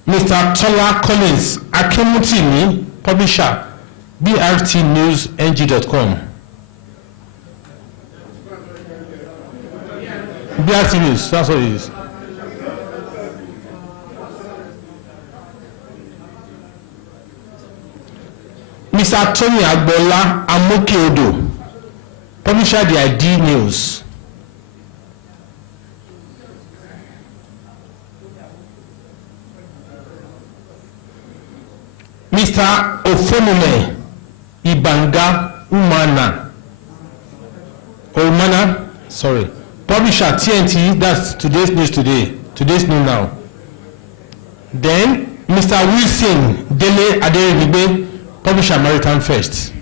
Mr. Tola Collins Akimutimi, Publisher, brtnewsng.com. BRT News, that's what it is. Mr. Tony Agbola Amokeodo, Publisher, The ID News. Mr. Ofemume Ibanga Umana, Publisher, TNT, that's Today's News Today, Today's News Now. Then, Mr. Wilson Dele Aderibigbe, Publisher, Maritime First.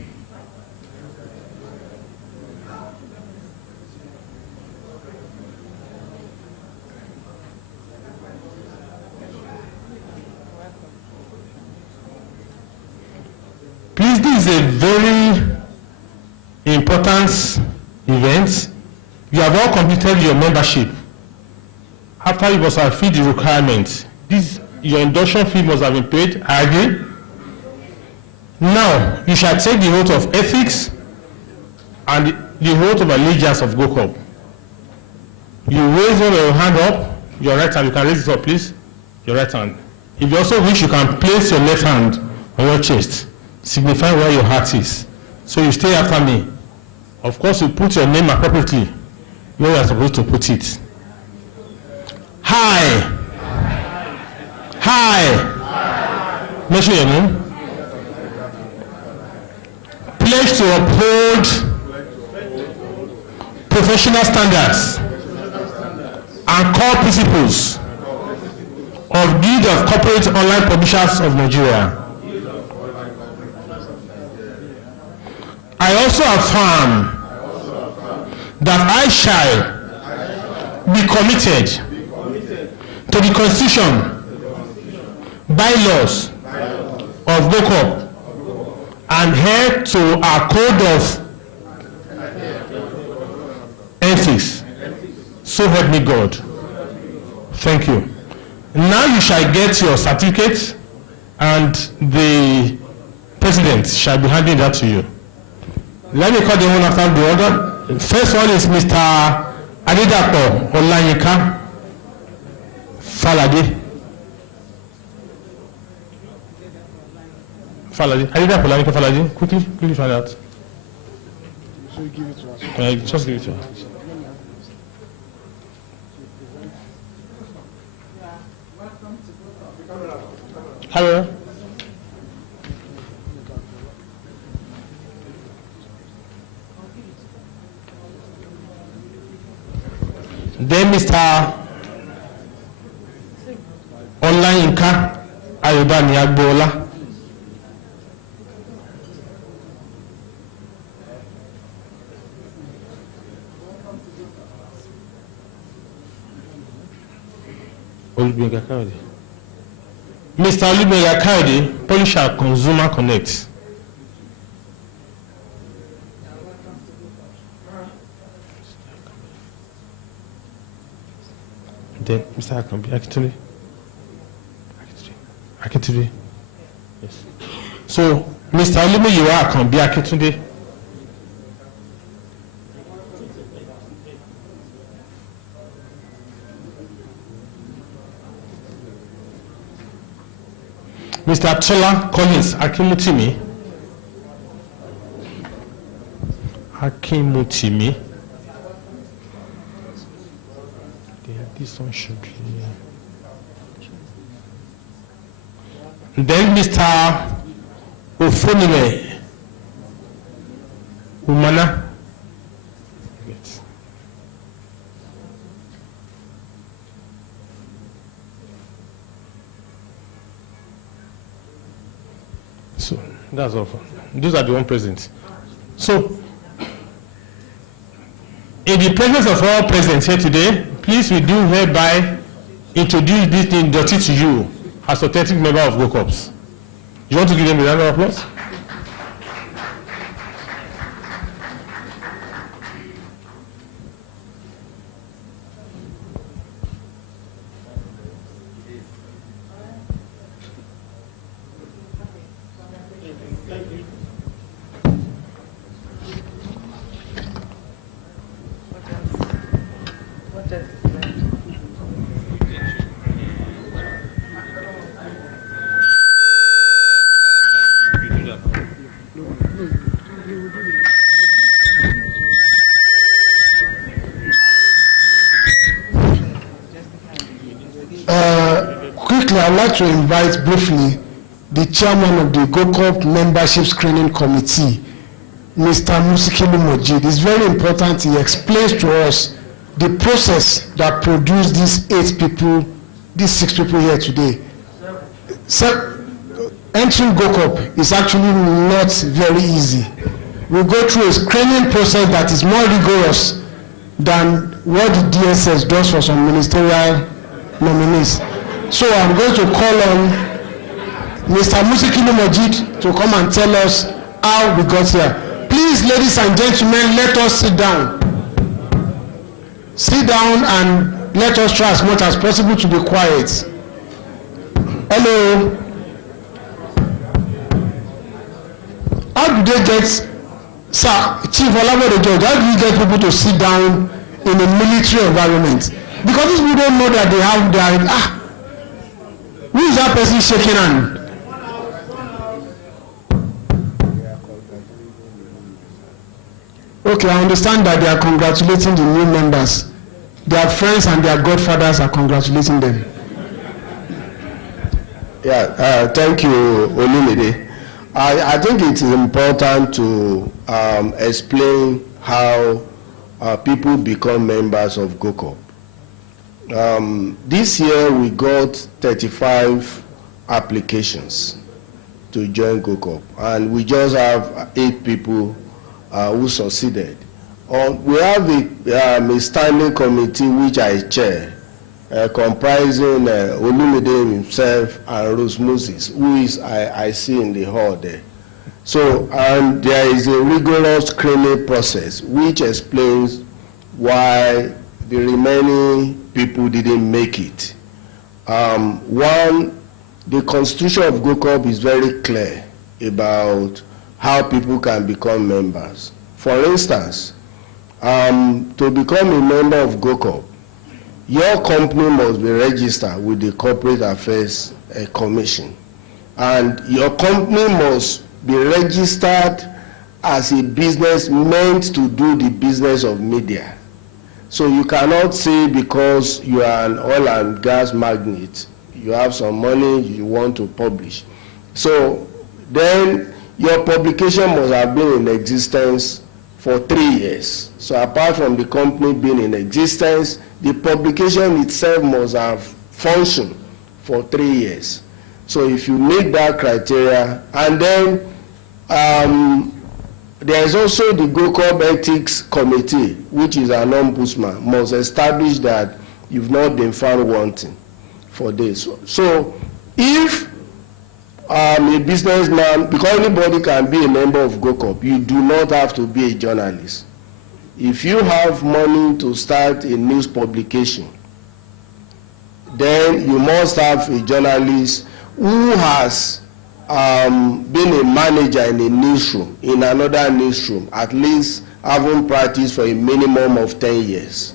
Please, this is a very important event. You have all completed your membership. After you must have filled the requirements. Your induction fee must have been paid. I agree. Now, you shall take the oath of ethics and the oath of allegiance of Gocop. You raise your hand up, your right hand. You can raise it up, please. Your right hand. If you also wish, you can place your left hand on your chest, signifying where your heart is. So you stay after me. Of course, you put your name appropriately where you are supposed to put it. Hi. Mention your name. Pledge to uphold professional standards and core principles of Guild of Corporate Online Publishers of Nigeria. I also affirm that I shall be committed to the Constitution, bylaws of Gocop, and adhere to our code of ethics. So help me God. Thank you. Now you shall get your certificate, and the president shall be handing that to you. Let me call them one after the other. First one is Mr. Adedapo Olayinka Falade. Adedapo Olayinka Falade. Quickly find out. So you give it to us. Just give it to her. Hello. Then Mr. Olayinka Ayobami Agbola. Mr. Olugbenga Kayode, Publisher Consumer Connect. Then Mr. Akintunde. Akintunde. Yes. So, Mr. Olugbenga Akintunde. Mr. Tola Collins Akimutimi. This one should be. Then Mr. Ofonile Umana. So that's all. Those are the one present. So, in the presence of all present here today, please we do hereby introduce this thing Dotty to you as authentic member of Gocops. You want to give them a round of applause? I'd like to invite briefly the chairman of the Gocop Membership Screening Committee, Mr. Musikilu Mojid. It's very important he explains to us the process that produced these 6 people here today. So, entering Gocop is actually not very easy. We go through a screening process that is more rigorous than what the DSS does for some ministerial nominees. So I'm going to call on Mr. Musikilu Mojid to come and tell us how we got here. Please, ladies and gentlemen, let us sit down. Sit down and let us try as much as possible to be quiet. Hello. How do they get, sir, Chief Olabode George, how do you get people to sit down in a military environment? Because these people don't know that they have their, who is that person shaking hand? Okay, I understand that they are congratulating the new members. Their friends and their godfathers are congratulating them. Yeah, thank you, Olumide. I think it's important to explain how people become members of Gocop. This year we got 35 applications to join Gocop, and we just have 8 people who succeeded. We have a standing committee which I chair, comprising Olumide himself and Rose Moses, who is I see in the hall there. So there is a rigorous screening process which explains why the remaining people didn't make it. One, the constitution of Gocop is very clear about how people can become members. For instance, to become a member of Gocop, your company must be registered with the Corporate Affairs Commission, and your company must be registered as a business meant to do the business of media. So you cannot say because you are an oil and gas magnate, you have some money, you want to publish. So then your publication must have been in existence for 3 years. So apart from the company being in existence, the publication itself must have functioned for 3 years. So if you meet that criteria, and then there is also the Gocop Ethics Committee, which is an ombudsman, must establish that you've not been found wanting for this. So if a businessman, because anybody can be a member of Gocop, you do not have to be a journalist. If you have money to start a news publication, then you must have a journalist who has been a manager in a newsroom, in another newsroom, at least having practiced for a minimum of 10 years.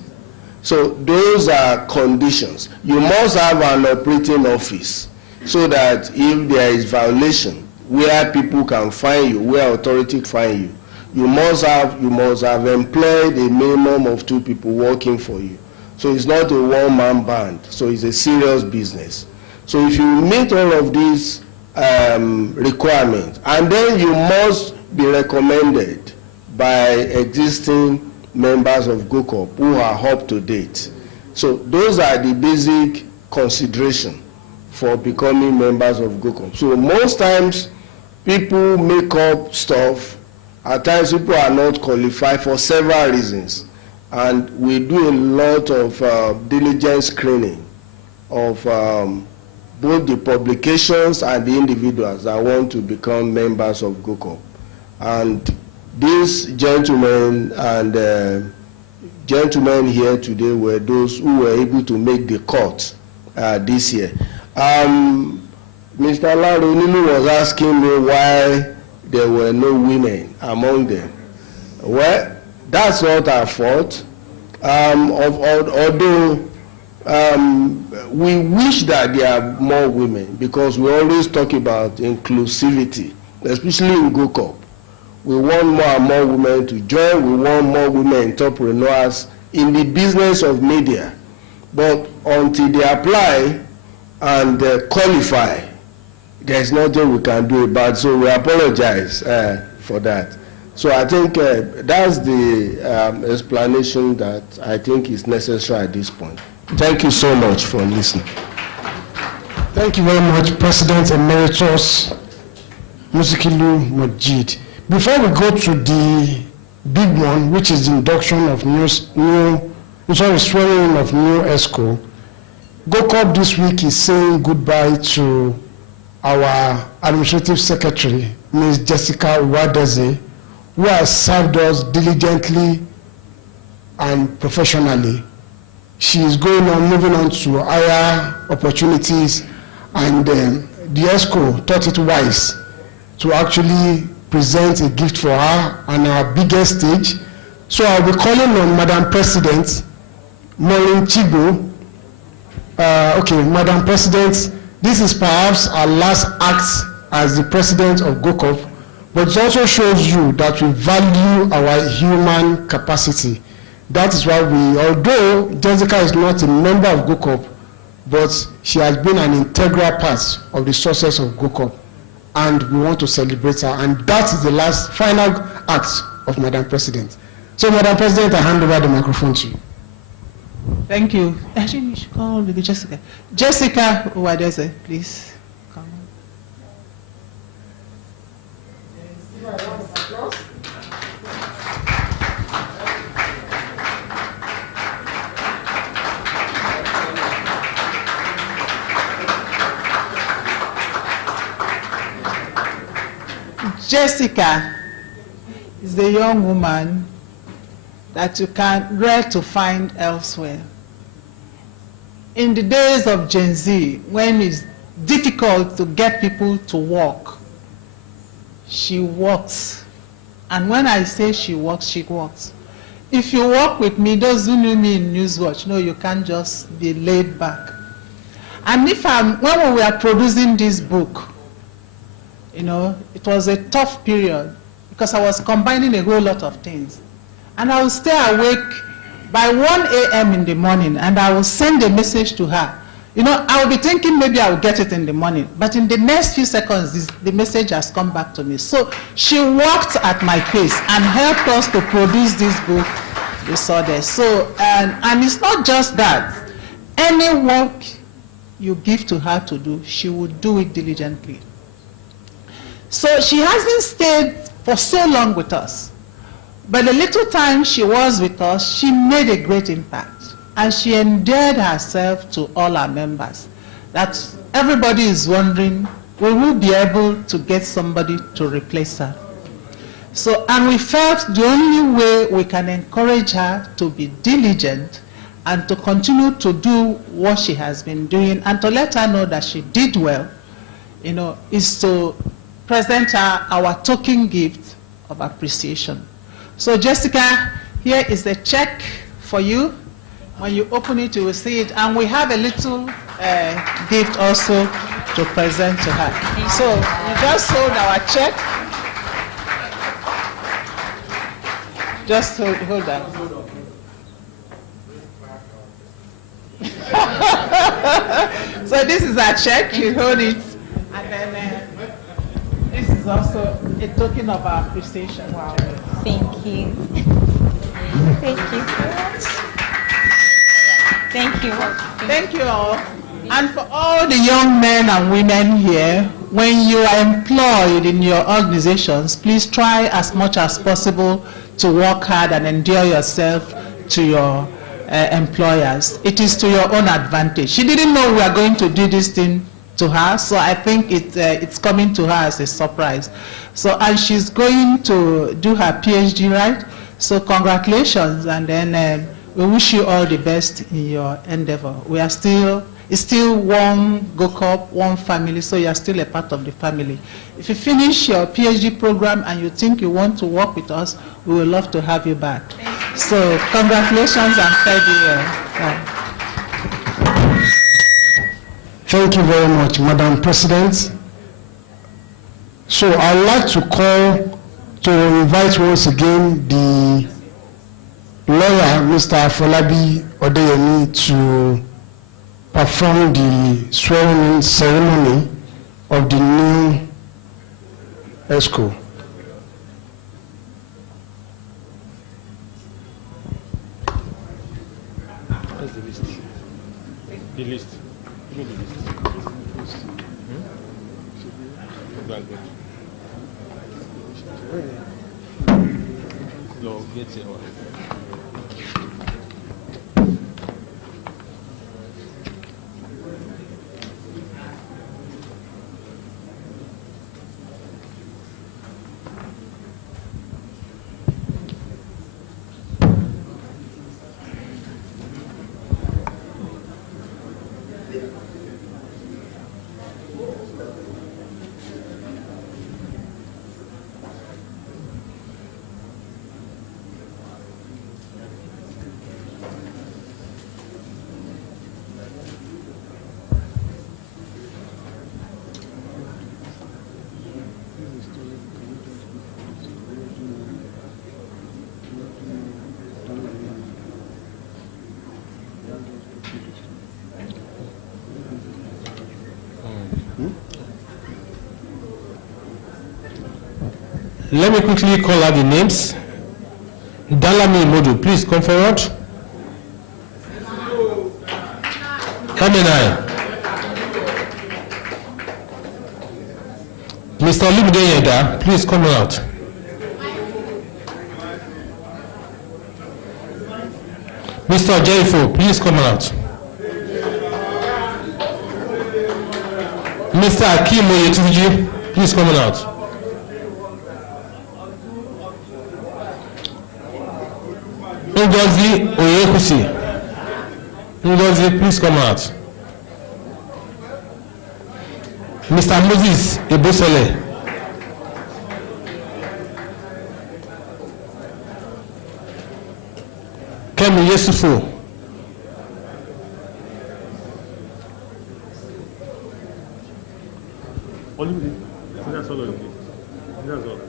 So those are conditions. You must have an operating office so that if there is violation, where people can find you, where authority can find you, you must have employed a minimum of 2 people working for you. So it's not a one-man band. So it's a serious business. So if you meet all of these requirements, and then you must be recommended by existing members of Gocop who are up to date. So those are the basic considerations for becoming members of Gocop. So most times people make up stuff. At times people are not qualified for several reasons, and we do a lot of diligent screening of both the publications and the individuals that want to become members of Gocop. And these gentlemen and gentlemen here today were those who were able to make the cut this year. Mr. Laruninu was asking me why there were no women among them. Well, that's not our fault. Although we wish that there are more women, because we always talk about inclusivity, especially in Gocop. We want more and more women to join. We want more women entrepreneurs in the business of media. But until they apply and qualify, there's nothing we can do about it. So we apologize for that. So I think that's the explanation that I think is necessary at this point. Thank you so much for listening. Thank you very much, President Emeritus Musikilu Majid. Before we go to the big one, which is the induction of swearing in of new ESCO, Gocop this week is saying goodbye to our Administrative Secretary, Ms. Jessica Wadeze, who has served us diligently and professionally. She is moving on to higher opportunities, and the ESCO thought it wise to actually present a gift for her on our biggest stage. So I'll be calling on Madam President, Maureen Chigo. Okay, Madam President, this is perhaps our last act as the President of Gocop, but it also shows you that we value our human capacity. That is why although Jessica is not a member of Gocop, but she has been an integral part of the success of Gocop, and we want to celebrate her, and that is the final act of Madam President. So, Madam President, I hand over the microphone to you. Thank you. Actually, you should call Jessica. Jessica Wadeze, please. Come on. Jessica is a young woman that you can rare to find elsewhere. In the days of Gen Z, when it's difficult to get people to work, she works. And when I say she works, she works. If you work with me, those who knew me in Newswatch know you can't just be laid back. And when we were producing this book, you know, it was a tough period because I was combining a whole lot of things. And I will stay awake by 1 a.m. in the morning, and I will send a message to her. You know, I will be thinking maybe I will get it in the morning, but in the next few seconds, the message has come back to me. So she worked at my pace and helped us to produce this book, The Sawdust. So, and it's not just that. Any work you give to her to do, she will do it diligently. So she hasn't stayed for so long with us. But the little time she was with us, she made a great impact. And she endeared herself to all our members. That everybody is wondering, will we be able to get somebody to replace her? So, and we felt the only way we can encourage her to be diligent and to continue to do what she has been doing and to let her know that she did well, you know, is to present her our token gift of appreciation. So Jessica, here is the check for you. When you open it, you will see it. And we have a little gift also to present to her. So we just hold our check. Just hold that. So this is our check. You hold it. And then this is also a token of our appreciation. Wow. Thank you. Thank you so much. Thank you. Thank you all. And for all the young men and women here, when you are employed in your organizations, please try as much as possible to work hard and endear yourself to your employers. It is to your own advantage. She didn't know we are going to do this thing to her, so I think it's coming to her as a surprise. So, and she's going to do her PhD, right? So congratulations, and then we wish you all the best in your endeavor. We are still, it's still one Gocop, one family, so you are still a part of the family. If you finish your PhD program and you think you want to work with us, we would love to have you back. So congratulations and fair year. Thank you very much, Madam President. So I'd like to call to invite once again the lawyer, Mr. Afolabi Odeyemi, to perform the swearing-in ceremony of the new ESCO. Where's the list? The list. Give me the list. No, get it. Let me quickly call out the names. Dalami Modu, please come forward. Kamenai. Mr. Olumide, please come out. Mr. Jerifo, please come out. Mr. Akim Oyetuji, please come out. Ngozi Oyekusi. Ngozi, please come out. Mr. Moses Ebosele. Kemi Yesufu. That's all.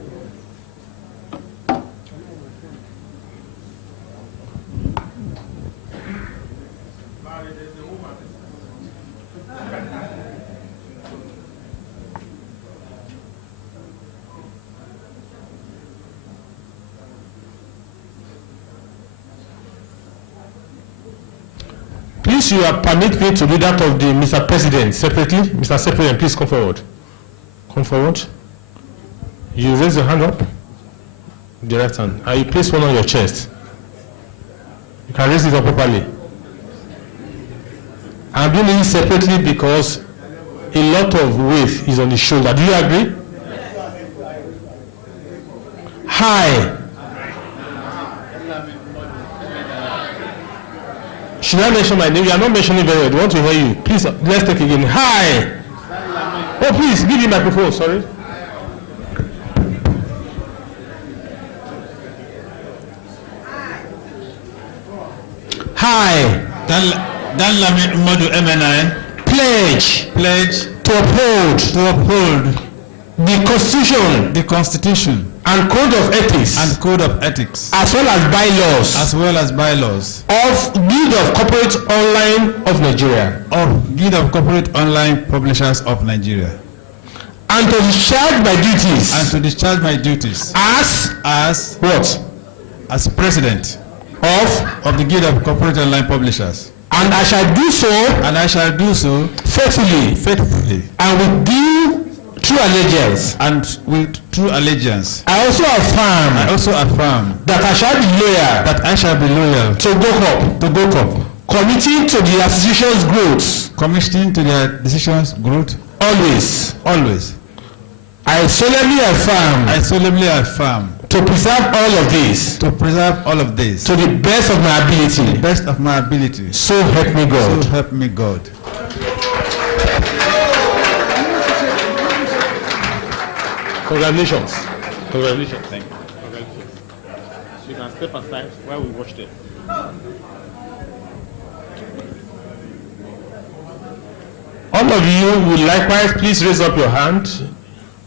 Please, you permit me to read out of the Mr. President separately. Mr. President, please come forward. Come forward. You raise your hand up. The right hand. And you place one on your chest. You can raise it up properly. I'm doing it separately because a lot of weight is on the shoulder. Do you agree? Hi. Should I mention my name? You are not mentioning very well. I want to hear you. Please, let's take it again. Hi. Oh, please, give me microphone. Sorry. Hi. Pledge to uphold the Constitution and code of ethics as well as bylaws of Guild of Corporate Online Publishers of Nigeria and to discharge my duties as what? As President of the Guild of Corporate Online Publishers. And I shall do so faithfully and with due true allegiance. I also affirm that I shall be loyal to Gocop, committing to the association's growth, always. I solemnly affirm to preserve all of this to the best of my ability. So help me God. Congratulations. Thank you. Congratulations. So you can step aside while we watch them. All of you will likewise please raise up your hand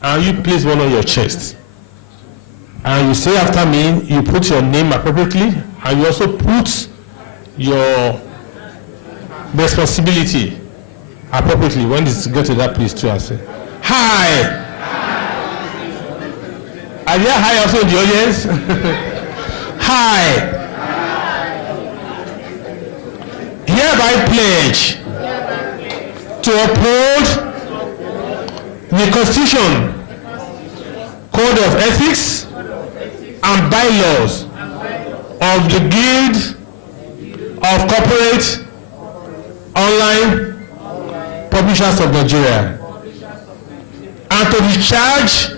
and you place one on your chest. And you say after me, you put your name appropriately and you also put your responsibility appropriately when it's get to that place too. I say, hi. Are there hi also in the audience? Hi. Hereby pledge to uphold the Constitution, Code of Ethics, and bylaws of the Guild of Corporate Online Publishers of Nigeria, and to discharge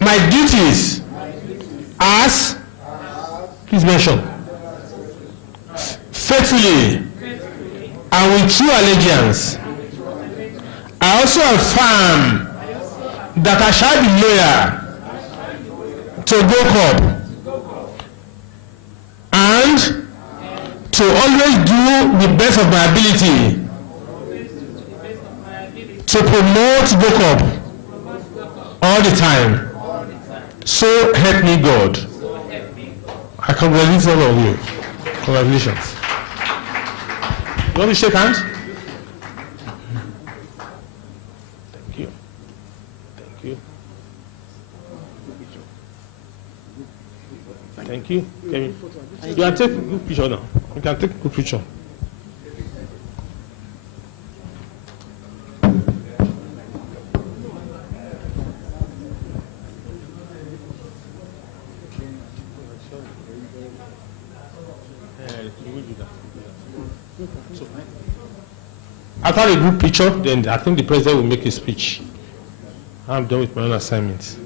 my duties as, please mention, faithfully and with true allegiance. I also affirm that I shall be loyal to Gocop and to always do the best of my ability to promote Gocop all the time. So help me God. I congratulate all of you. Congratulations. You want to shake hands? Thank you. Thank you. You can take a good picture now. You can take a good picture. After a group picture, then I think the president will make a speech. I'm done with my own assignments.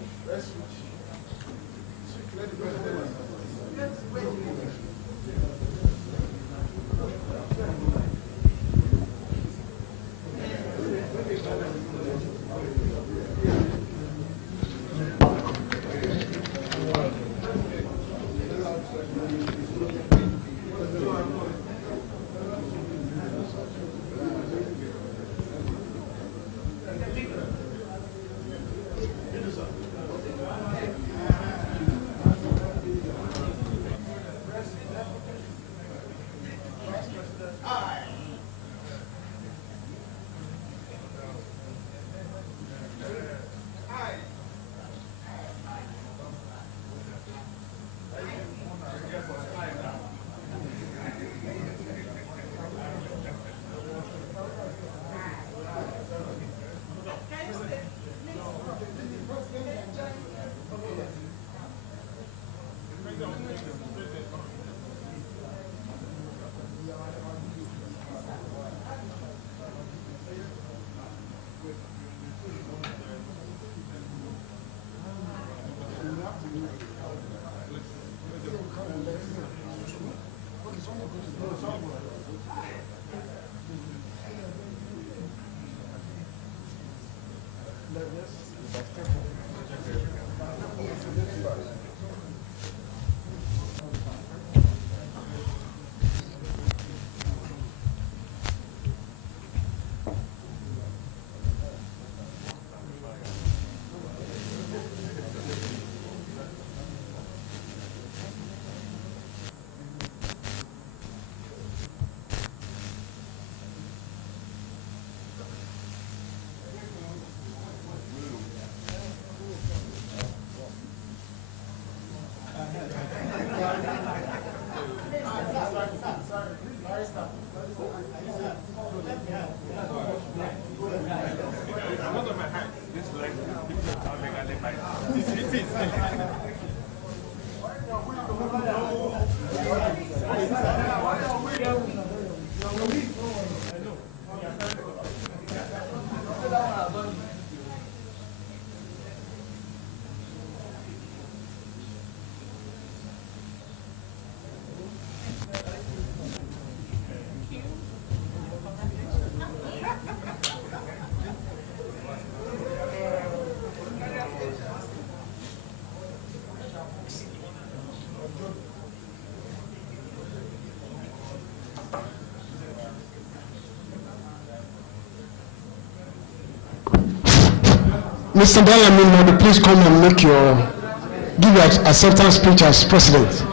Mr. Dalamin, please come and make give your acceptance speech as president.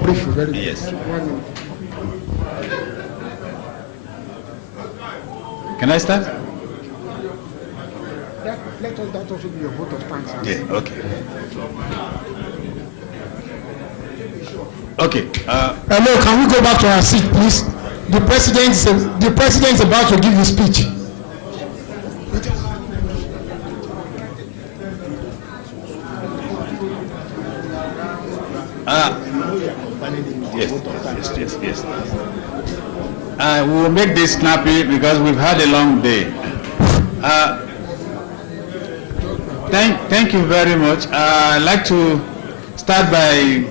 Brief, very brief. Yes. Can I start? Let us that also be your vote of thanks. Yeah, okay. Okay. Hello, can we go back to our seat, please? The president is about to give his speech. Yes. We will make this snappy because we've had a long day. Thank you very much. I'd like to start by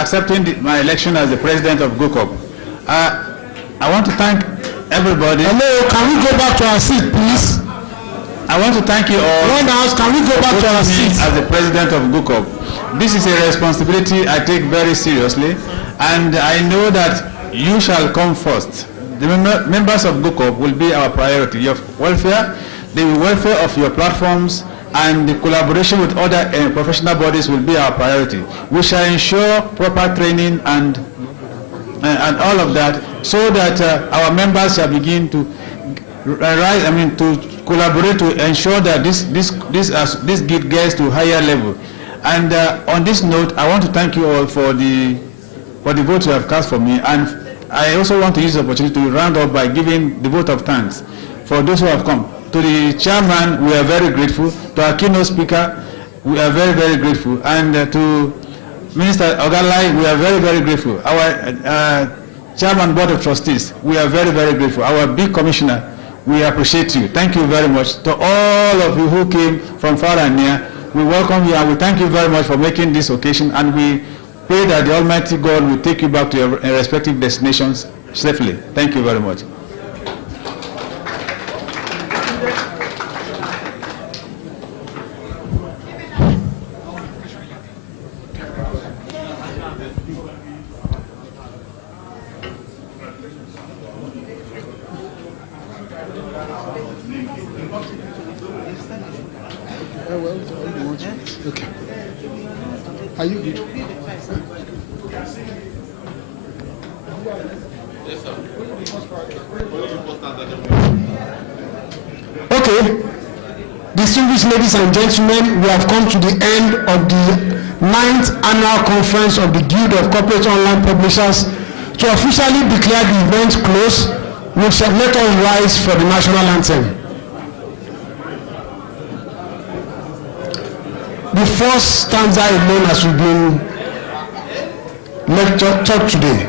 accepting my election as the president of Gocop. I want to thank everybody. Hello, can we go back to our seat, please? I want to thank you all. Can we go back to our seat? As the president of Gocop. This is a responsibility I take very seriously, and I know that you shall come first. The members of Gocop will be our priority. Your welfare, the welfare of your platforms, and the collaboration with other professional bodies will be our priority. We shall ensure proper training and all of that, so that our members shall begin to to collaborate to ensure that this gets to higher level. And on this note, I want to thank you all for the vote you have cast for me, and I also want to use the opportunity to round up by giving the vote of thanks for those who have come. To the chairman, we are very grateful. To our keynote speaker, we are very, very grateful. And to Minister Ogalai, we are very, very grateful. Our chairman board of trustees, we are very, very grateful. Our big commissioner, we appreciate you. Thank you very much. To all of you who came from far and near, we welcome you and we thank you very much for making this occasion, and we pray that the Almighty God will take you back to your respective destinations safely. Thank you very much. Okay. Are you good? Okay. Distinguished ladies and gentlemen, we have come to the end of the 9th annual conference of the Guild of Corporate Online Publishers. To officially declare the event closed, let us rise for the national anthem. The first stanza alone has been taught today.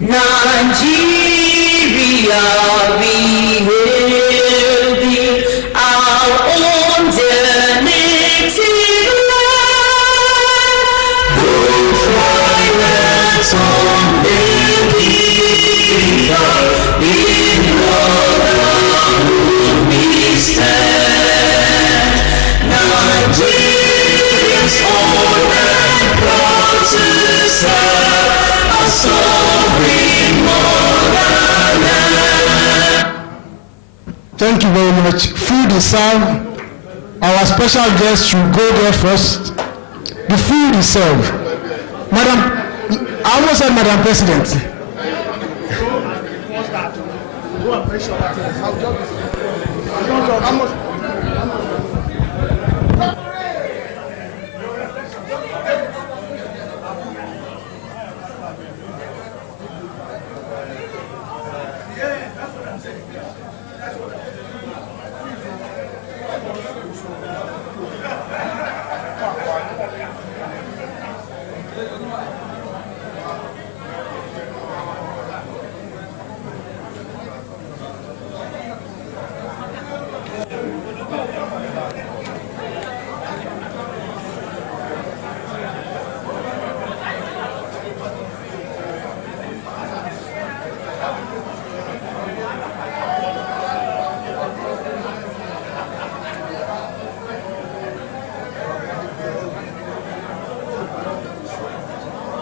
Nigeria, we hail thee, our own dear native land. Those rivals on Nigeria, in brotherhood we stand. Nigeria's own and proud to serve our sovereign motherland. Thank you very much. Food is served. Our special guest should go there first. The food is served. Madam, I almost said Madam President. Go and make sure that